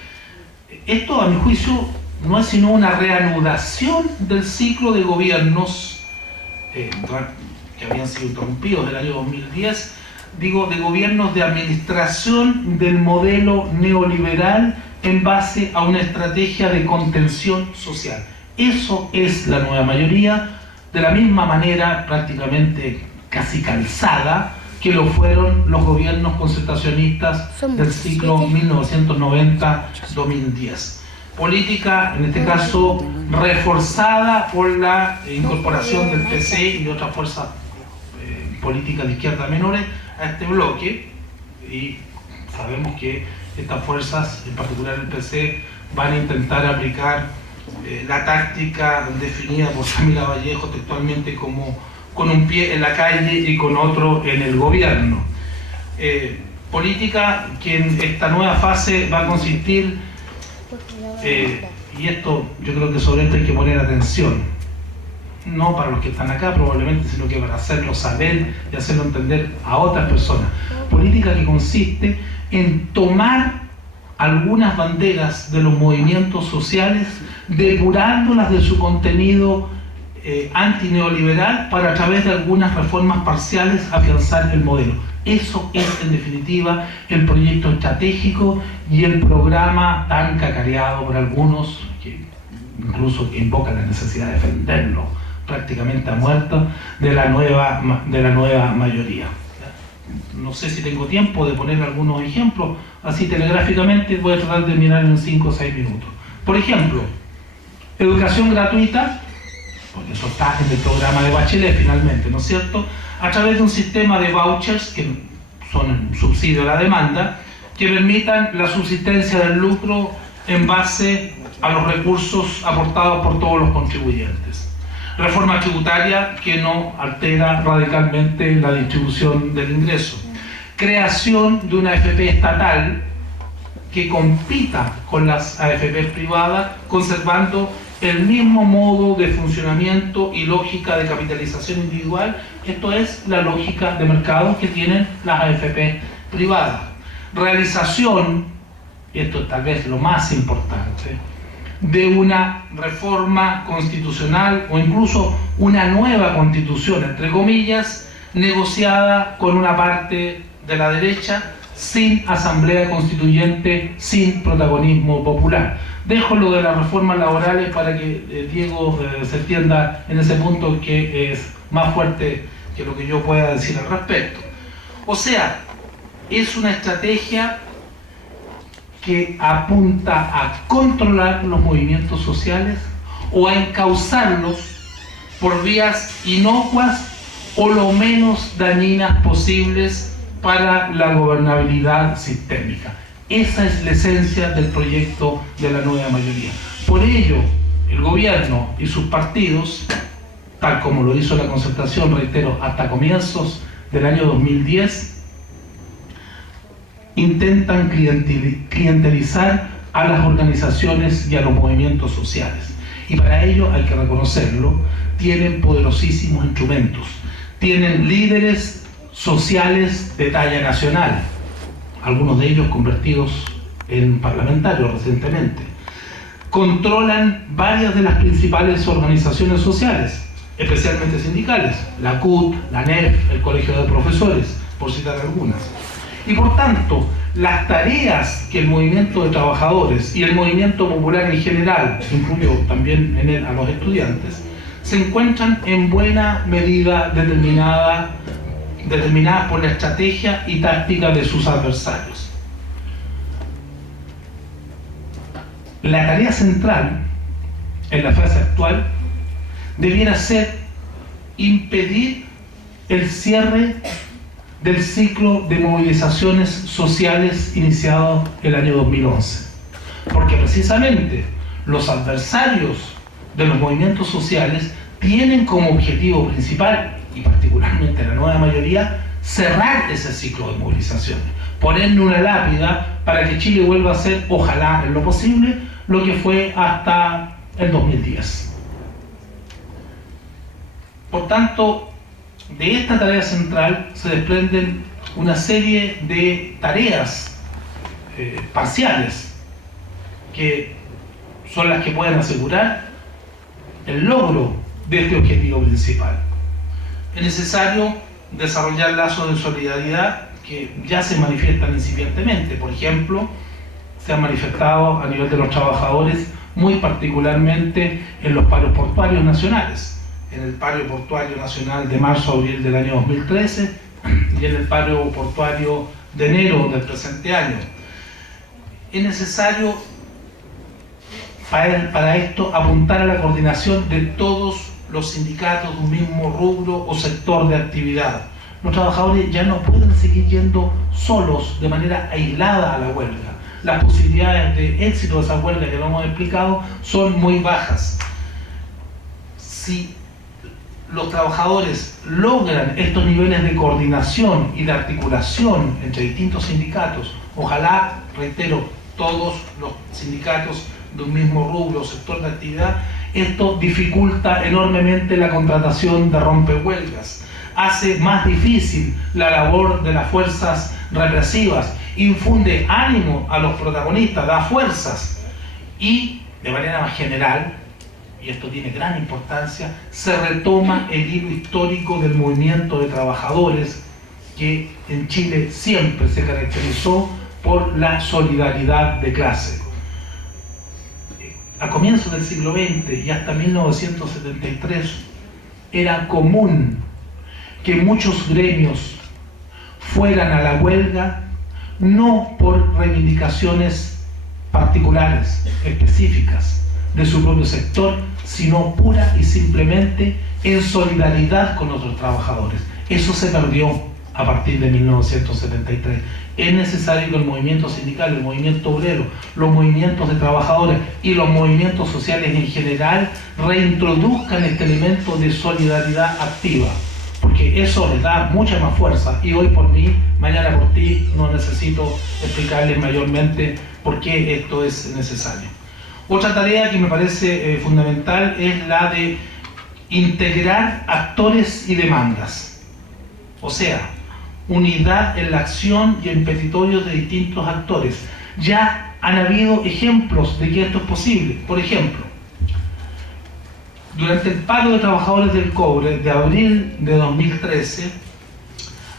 Esto, a mi juicio, no es sino una reanudación del ciclo de gobiernos que habían sido interrumpidos del año 2010, digo, de gobiernos de administración del modelo neoliberal en base a una estrategia de contención social. Eso es la nueva mayoría, de la misma manera prácticamente casi calzada que lo fueron los gobiernos concertacionistas del ciclo 1990-2010. Política, en este caso, reforzada por la incorporación del PC y de otras fuerzas políticas de izquierda menores a este bloque, y sabemos que estas fuerzas, en particular el PC, van a intentar aplicar la táctica definida por Camila Vallejo textualmente como con un pie en la calle y con otro en el gobierno. Política que en esta nueva fase va a consistir, y esto yo creo que sobre esto hay que poner atención, no para los que están acá probablemente, sino que para hacerlo saber y hacerlo entender a otras personas. Política que consiste en tomar algunas banderas de los movimientos sociales, depurándolas de su contenido antineoliberal para, a través de algunas reformas parciales, afianzar el modelo. Eso es, en definitiva, el proyecto estratégico y el programa tan cacareado por algunos, que incluso invocan la necesidad de defenderlo prácticamente a muerto, de la nueva mayoría. No sé si tengo tiempo de poner algunos ejemplos, así telegráficamente voy a tratar de mirar en 5 o 6 minutos. Por ejemplo, educación gratuita, porque eso está en el programa de Bachelet finalmente, ¿no es cierto?, a través de un sistema de vouchers, que son un subsidio a la demanda, que permitan la subsistencia del lucro en base a los recursos aportados por todos los contribuyentes. Reforma tributaria que no altera radicalmente la distribución del ingreso. Creación de una AFP estatal que compita con las AFP privadas, conservando el mismo modo de funcionamiento y lógica de capitalización individual, esto es la lógica de mercado que tienen las AFP privadas. Realización, y esto es tal vez lo más importante, de una reforma constitucional o incluso una nueva constitución, entre comillas, negociada con una parte de la derecha, sin asamblea constituyente, sin protagonismo popular. Dejo lo de las reformas laborales para que Diego se entienda en ese punto, que es más fuerte que lo que yo pueda decir al respecto. O sea, es una estrategia que apunta a controlar los movimientos sociales o a encauzarlos por vías inocuas o lo menos dañinas posibles para la gobernabilidad sistémica. Esa es la esencia del proyecto de la nueva mayoría. Por ello, el gobierno y sus partidos, tal como lo hizo la concertación, reitero, hasta comienzos del año 2010, intentan clientelizar a las organizaciones y a los movimientos sociales. Y para ello, hay que reconocerlo, tienen poderosísimos instrumentos. Tienen líderes sociales de talla nacional, algunos de ellos convertidos en parlamentarios recientemente. Controlan varias de las principales organizaciones sociales, especialmente sindicales, la CUT, la NEF, el Colegio de Profesores, por citar algunas. Y por tanto, las tareas que el movimiento de trabajadores y el movimiento popular en general, incluyo también en él a los estudiantes, se encuentran en buena medida determinadas por la estrategia y táctica de sus adversarios. La tarea central en la fase actual debiera ser impedir el cierre del ciclo de movilizaciones sociales iniciado el año 2011. Porque precisamente los adversarios de los movimientos sociales tienen como objetivo principal, y particularmente la nueva mayoría, cerrar ese ciclo de movilizaciones, ponerle una lápida para que Chile vuelva a ser, ojalá en lo posible, lo que fue hasta el 2010. Por tanto, de esta tarea central se desprenden una serie de tareas parciales que son las que pueden asegurar el logro de este objetivo principal. Es necesario desarrollar lazos de solidaridad que ya se manifiestan incipientemente. Por ejemplo, se han manifestado a nivel de los trabajadores, muy particularmente en los paros portuarios nacionales. En el paro portuario nacional de marzo-abril del año 2013 y en el paro portuario de enero del presente año. Es necesario para esto apuntar a la coordinación de todos los sindicatos de un mismo rubro o sector de actividad. Los trabajadores ya no pueden seguir yendo solos de manera aislada a la huelga. Las posibilidades de éxito de esa huelga, que lo hemos explicado, son muy bajas. Si los trabajadores logran estos niveles de coordinación y de articulación entre distintos sindicatos, ojalá, reitero, todos los sindicatos de un mismo rubro o sector de actividad, esto dificulta enormemente la contratación de rompehuelgas, hace más difícil la labor de las fuerzas represivas, infunde ánimo a los protagonistas, da fuerzas y, de manera más general, y esto tiene gran importancia, se retoma el hilo histórico del movimiento de trabajadores que en Chile siempre se caracterizó por la solidaridad de clase. A comienzos del siglo XX y hasta 1973 era común que muchos gremios fueran a la huelga no por reivindicaciones particulares, específicas de su propio sector, sino pura y simplemente en solidaridad con otros trabajadores. Eso se perdió a partir de 1973. Es necesario que el movimiento sindical, el movimiento obrero, los movimientos de trabajadores y los movimientos sociales en general reintroduzcan este elemento de solidaridad activa, porque eso les da mucha más fuerza, y hoy por mí, mañana por ti, no necesito explicarles mayormente por qué esto es necesario. Otra tarea que me parece fundamental es la de integrar actores y demandas, o sea, unidad en la acción y en petitorios de distintos actores. Ya han habido ejemplos de que esto es posible. Por ejemplo, durante el paro de trabajadores del cobre de abril de 2013,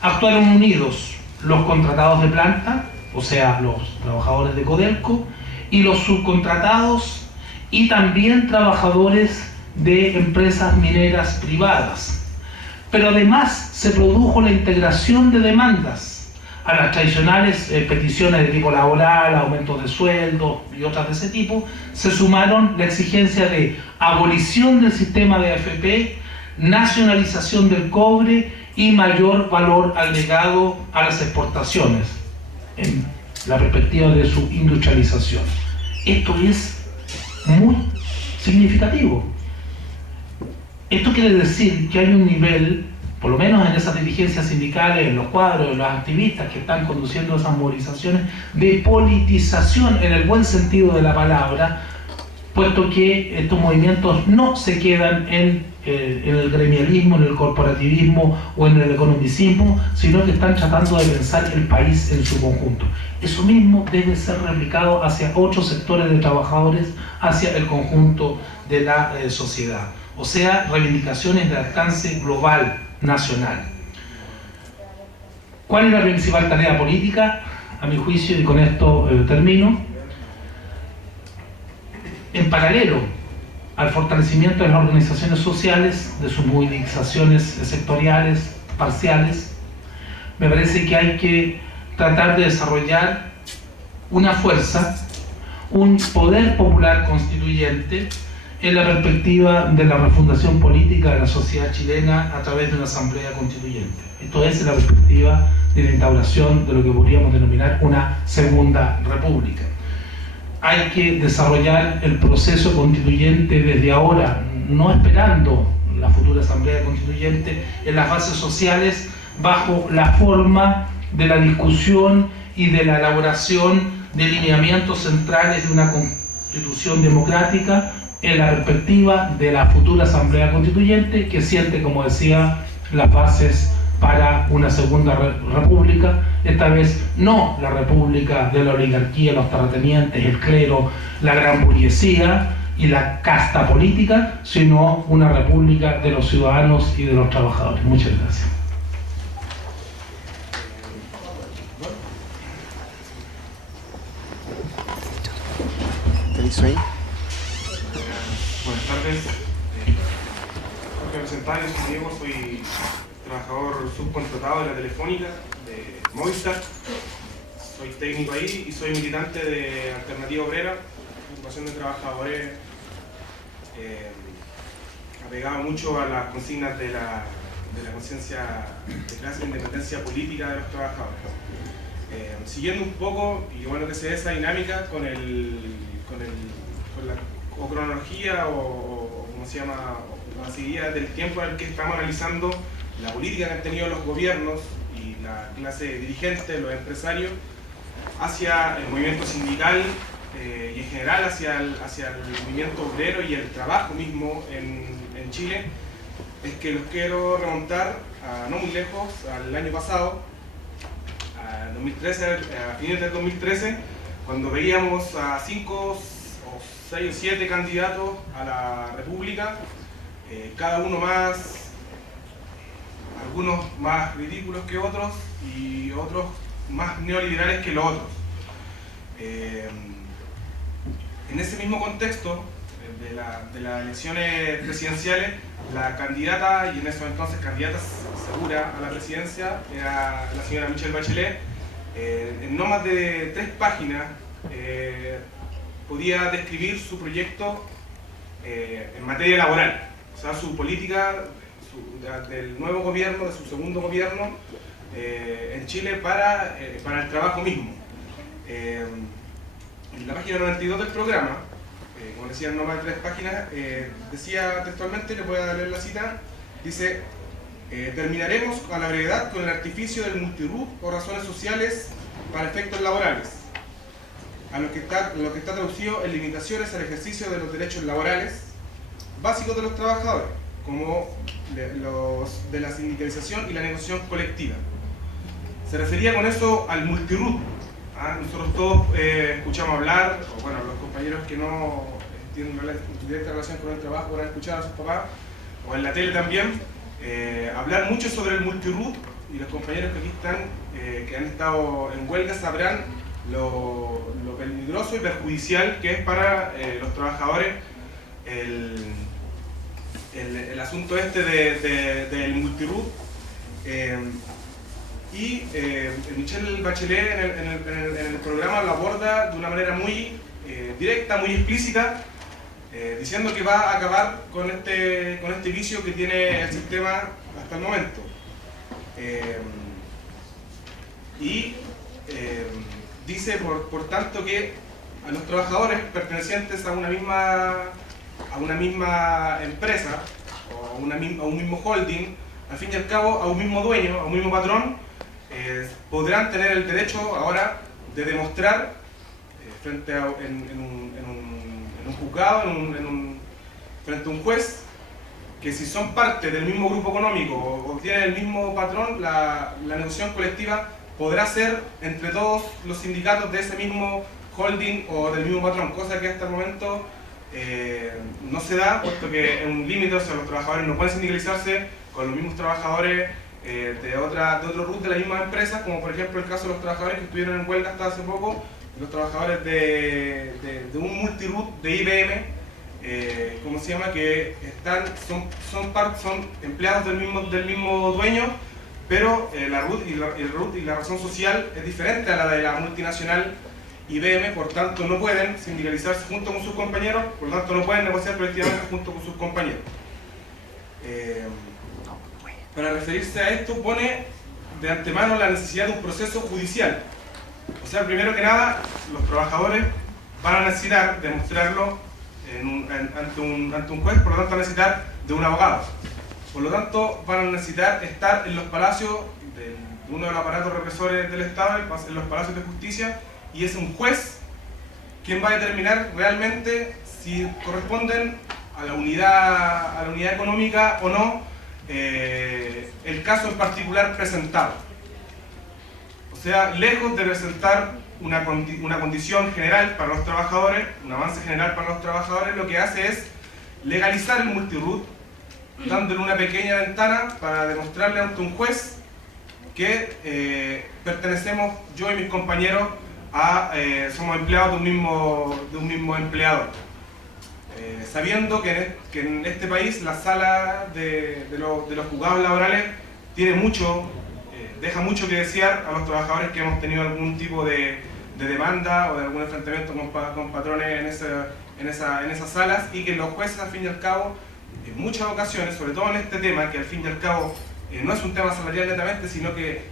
actuaron unidos los contratados de planta, o sea, los trabajadores de Codelco, y los subcontratados, y también trabajadores de empresas mineras privadas. Pero además se produjo la integración de demandas a las tradicionales peticiones de tipo laboral, aumentos de sueldo y otras de ese tipo. Se sumaron la exigencia de abolición del sistema de AFP, nacionalización del cobre y mayor valor agregado a las exportaciones en la perspectiva de su industrialización. Esto es muy significativo. Esto quiere decir que hay un nivel, por lo menos en esas dirigencias sindicales, en los cuadros de los activistas que están conduciendo esas movilizaciones, de politización en el buen sentido de la palabra, puesto que estos movimientos no se quedan en el gremialismo, en el corporativismo o en el economicismo, sino que están tratando de pensar el país en su conjunto. Eso mismo debe ser replicado hacia otros sectores de trabajadores, hacia el conjunto de la sociedad. O sea, reivindicaciones de alcance global, nacional. ¿Cuál es la principal tarea política? A mi juicio, y con esto termino, en paralelo al fortalecimiento de las organizaciones sociales, de sus movilizaciones sectoriales, parciales, me parece que hay que tratar de desarrollar una fuerza, un poder popular constituyente en la perspectiva de la refundación política de la sociedad chilena a través de una asamblea constituyente. Esto es la perspectiva de la instauración de lo que podríamos denominar una segunda república. Hay que desarrollar el proceso constituyente desde ahora, no esperando la futura asamblea constituyente en las bases sociales, bajo la forma de la discusión y de la elaboración de lineamientos centrales de una constitución democrática en la perspectiva de la futura asamblea constituyente que siente, como decía, las bases para una segunda república, esta vez no la república de la oligarquía, los terratenientes, el clero, la gran burguesía y la casta política, sino una república de los ciudadanos y de los trabajadores. Muchas gracias. Buenas tardes. Jorge Vicentario, soy Diego, soy trabajador subcontratado de la Telefónica, de Movistar. Soy técnico ahí y soy militante de Alternativa Obrera, agrupación de trabajadores apegado mucho a las consignas de la conciencia de clase e independencia política de los trabajadores. Siguiendo un poco, y bueno que se dé esa dinámica con la cronología o como se llama, o la seguida del tiempo en el que estamos analizando la política que han tenido los gobiernos y la clase dirigente, los empresarios, hacia el movimiento sindical y en general hacia el movimiento obrero y el trabajo mismo en Chile, es que los quiero remontar a no muy lejos, al año pasado, a 2013, a fines del 2013, cuando veíamos a 5 o 6 o 7 candidatos a la República, cada uno más, algunos más ridículos que otros y otros más neoliberales que los otros. En ese mismo contexto de las elecciones presidenciales, la candidata, y en esos entonces candidata segura a la presidencia, era la señora Michelle Bachelet. En no más de 3 páginas podía describir su proyecto en materia laboral, o sea, su política del nuevo gobierno, de su segundo gobierno en Chile para el trabajo mismo. En la página 92 del programa, como decía, no más de 3 páginas, decía textualmente, le voy a leer la cita, dice: terminaremos a la brevedad con el artificio del multiroot o razones sociales para efectos laborales, a lo que está traducido en limitaciones al ejercicio de los derechos laborales básicos de los trabajadores, como de la sindicalización y la negociación colectiva. Se refería con eso al multiroot. Nosotros todos escuchamos hablar, o bueno, los compañeros que no tienen directa relación con el trabajo habrán escuchado a sus papás, o en la tele también, hablar mucho sobre el multiroot, y los compañeros que aquí están, que han estado en huelga, sabrán lo peligroso y perjudicial que es para los trabajadores el asunto este del multiroot. Michelle Bachelet en el programa lo aborda de una manera muy directa, muy explícita, diciendo que va a acabar con este vicio que tiene el sistema hasta el momento. Dice, por tanto, que a los trabajadores pertenecientes a una misma empresa o a un mismo holding, al fin y al cabo a un mismo dueño, a un mismo patrón, podrán tener el derecho ahora de demostrar frente a en un juzgado, frente a un juez, que si son parte del mismo grupo económico o tienen el mismo patrón, la negociación colectiva podrá ser entre todos los sindicatos de ese mismo holding o del mismo patrón, cosa que hasta el momento no se da, puesto que es un límite, o sea, los trabajadores no pueden sindicalizarse con los mismos trabajadores de otro RUT de la misma empresa, como por ejemplo el caso de los trabajadores que estuvieron en huelga hasta hace poco, los trabajadores de un multi-RUT de IBM, ¿cómo se llama? Que son empleados del mismo dueño, pero el RUT y la razón social es diferente a la de la multinacional IBM, por tanto no pueden sindicalizarse junto con sus compañeros, por tanto no pueden negociar colectivamente junto con sus compañeros. Para referirse a esto pone de antemano la necesidad de un proceso judicial. O sea, primero que nada, los trabajadores van a necesitar demostrarlo ante un juez, por lo tanto van a necesitar de un abogado. Por lo tanto, van a necesitar estar en los palacios de uno de los aparatos represores del Estado, en los palacios de justicia, y es un juez quien va a determinar realmente si corresponden a la unidad económica o no el caso en particular presentado. O sea, lejos de presentar una condición general para los trabajadores, un avance general para los trabajadores, lo que hace es legalizar el multi-RUT, dándole una pequeña ventana para demostrarle ante un juez que pertenecemos, yo y mis compañeros, somos empleados de un mismo empleador. Sabiendo que en este país la sala de los juzgados laborales deja mucho que desear a los trabajadores que hemos tenido algún tipo de demanda o de algún enfrentamiento con patrones en esas salas, y que los jueces, al fin y al cabo, en muchas ocasiones, sobre todo en este tema, que al fin y al cabo no es un tema salarial netamente, sino que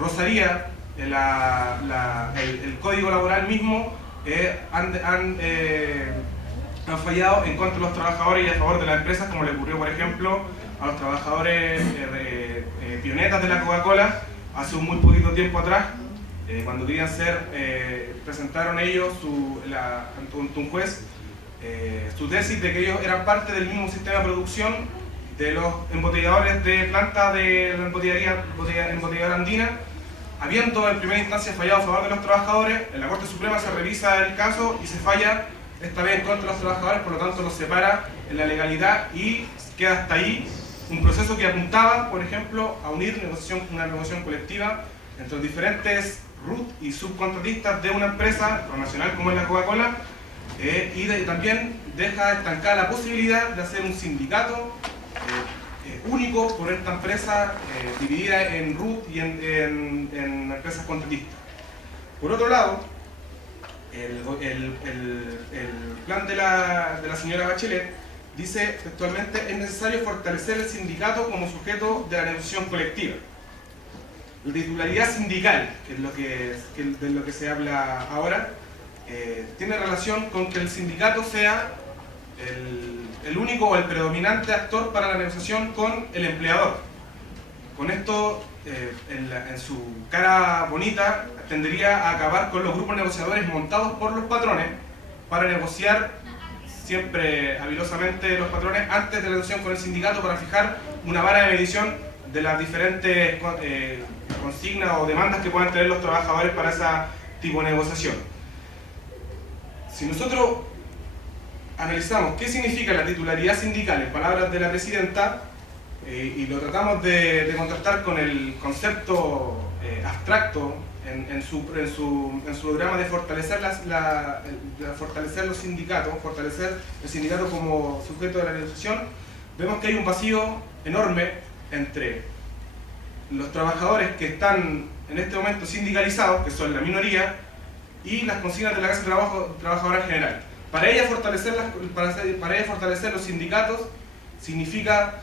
rozaría el código laboral mismo, han fallado en contra de los trabajadores y a favor de las empresas, como le ocurrió, por ejemplo, a los trabajadores pionetas de la Coca-Cola hace un muy poquito tiempo atrás, cuando querían presentaron ellos ante un juez su tesis de que ellos eran parte del mismo sistema de producción de los embotelladores de planta de la embotelladora andina, habiendo en primera instancia fallado a favor de los trabajadores. En la Corte Suprema se revisa el caso y se falla esta vez en contra de los trabajadores, por lo tanto los separa en la legalidad y queda hasta ahí un proceso que apuntaba, por ejemplo, a unir una negociación colectiva entre los diferentes RUT y subcontratistas de una empresa nacional como es la Coca-Cola, y también deja estancada la posibilidad de hacer un sindicato único por esta empresa dividida en RUT y en empresas contratistas. Por otro lado, el plan de la señora Bachelet dice textualmente: es necesario fortalecer el sindicato como sujeto de la negociación colectiva. La titularidad sindical, que es de lo que se habla ahora, tiene relación con que el sindicato sea el único o el predominante actor para la negociación con el empleador. Con esto, en su cara bonita, tendería a acabar con los grupos negociadores montados por los patrones para negociar siempre habilosamente los patrones antes de la negociación con el sindicato, para fijar una vara de medición de las diferentes consignas o demandas que puedan tener los trabajadores para ese tipo de negociación. Si nosotros analizamos qué significa la titularidad sindical en palabras de la presidenta, y lo tratamos de contrastar con el concepto abstracto en su programa de fortalecer fortalecer los sindicatos, fortalecer el sindicato como sujeto de la negociación, vemos que hay un vacío enorme entre los trabajadores que están en este momento sindicalizados, que son la minoría, y las consignas de la clase trabajadora en general. Para ella fortalecer los sindicatos significa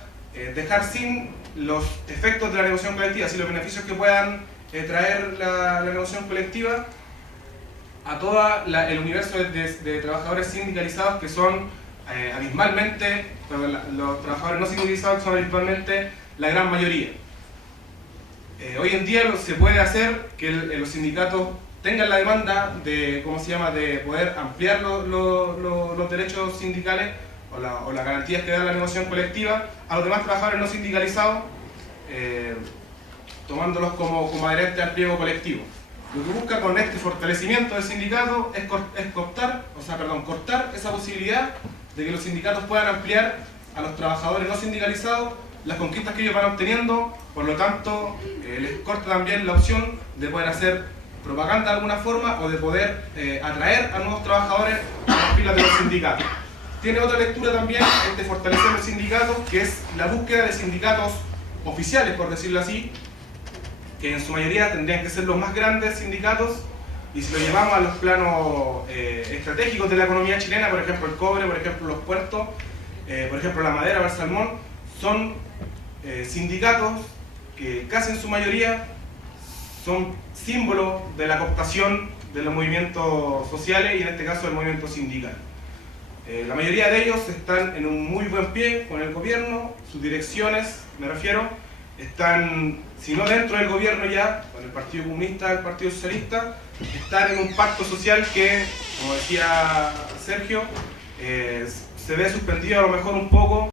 dejar sin los efectos de la negociación colectiva, sin los beneficios que puedan traer la negociación colectiva a todo el universo de trabajadores sindicalizados, que son abismalmente, los trabajadores no sindicalizados son abismalmente la gran mayoría. Hoy en día se puede hacer que los sindicatos tengan la demanda de poder ampliar los derechos sindicales o las garantías que da la negociación colectiva a los demás trabajadores no sindicalizados, tomándolos como adherentes al pliego colectivo. Lo que busca con este fortalecimiento del sindicato es cortar esa posibilidad de que los sindicatos puedan ampliar a los trabajadores no sindicalizados las conquistas que ellos van obteniendo, por lo tanto les corta también la opción de poder hacer propaganda de alguna forma o de poder atraer a nuevos trabajadores a las filas de los sindicatos. Tiene otra lectura también de fortalecer los sindicatos, que es la búsqueda de sindicatos oficiales, por decirlo así, que en su mayoría tendrían que ser los más grandes sindicatos, y si lo llevamos a los planos estratégicos de la economía chilena, por ejemplo el cobre, por ejemplo los puertos, por ejemplo la madera o el salmón, son sindicatos que casi en su mayoría son símbolos de la cooptación de los movimientos sociales y en este caso del movimiento sindical. La mayoría de ellos están en un muy buen pie con el gobierno, sus direcciones, me refiero, están, si no dentro del gobierno ya, con el Partido Comunista, el Partido Socialista, están en un pacto social que, como decía Sergio, se ve suspendido a lo mejor un poco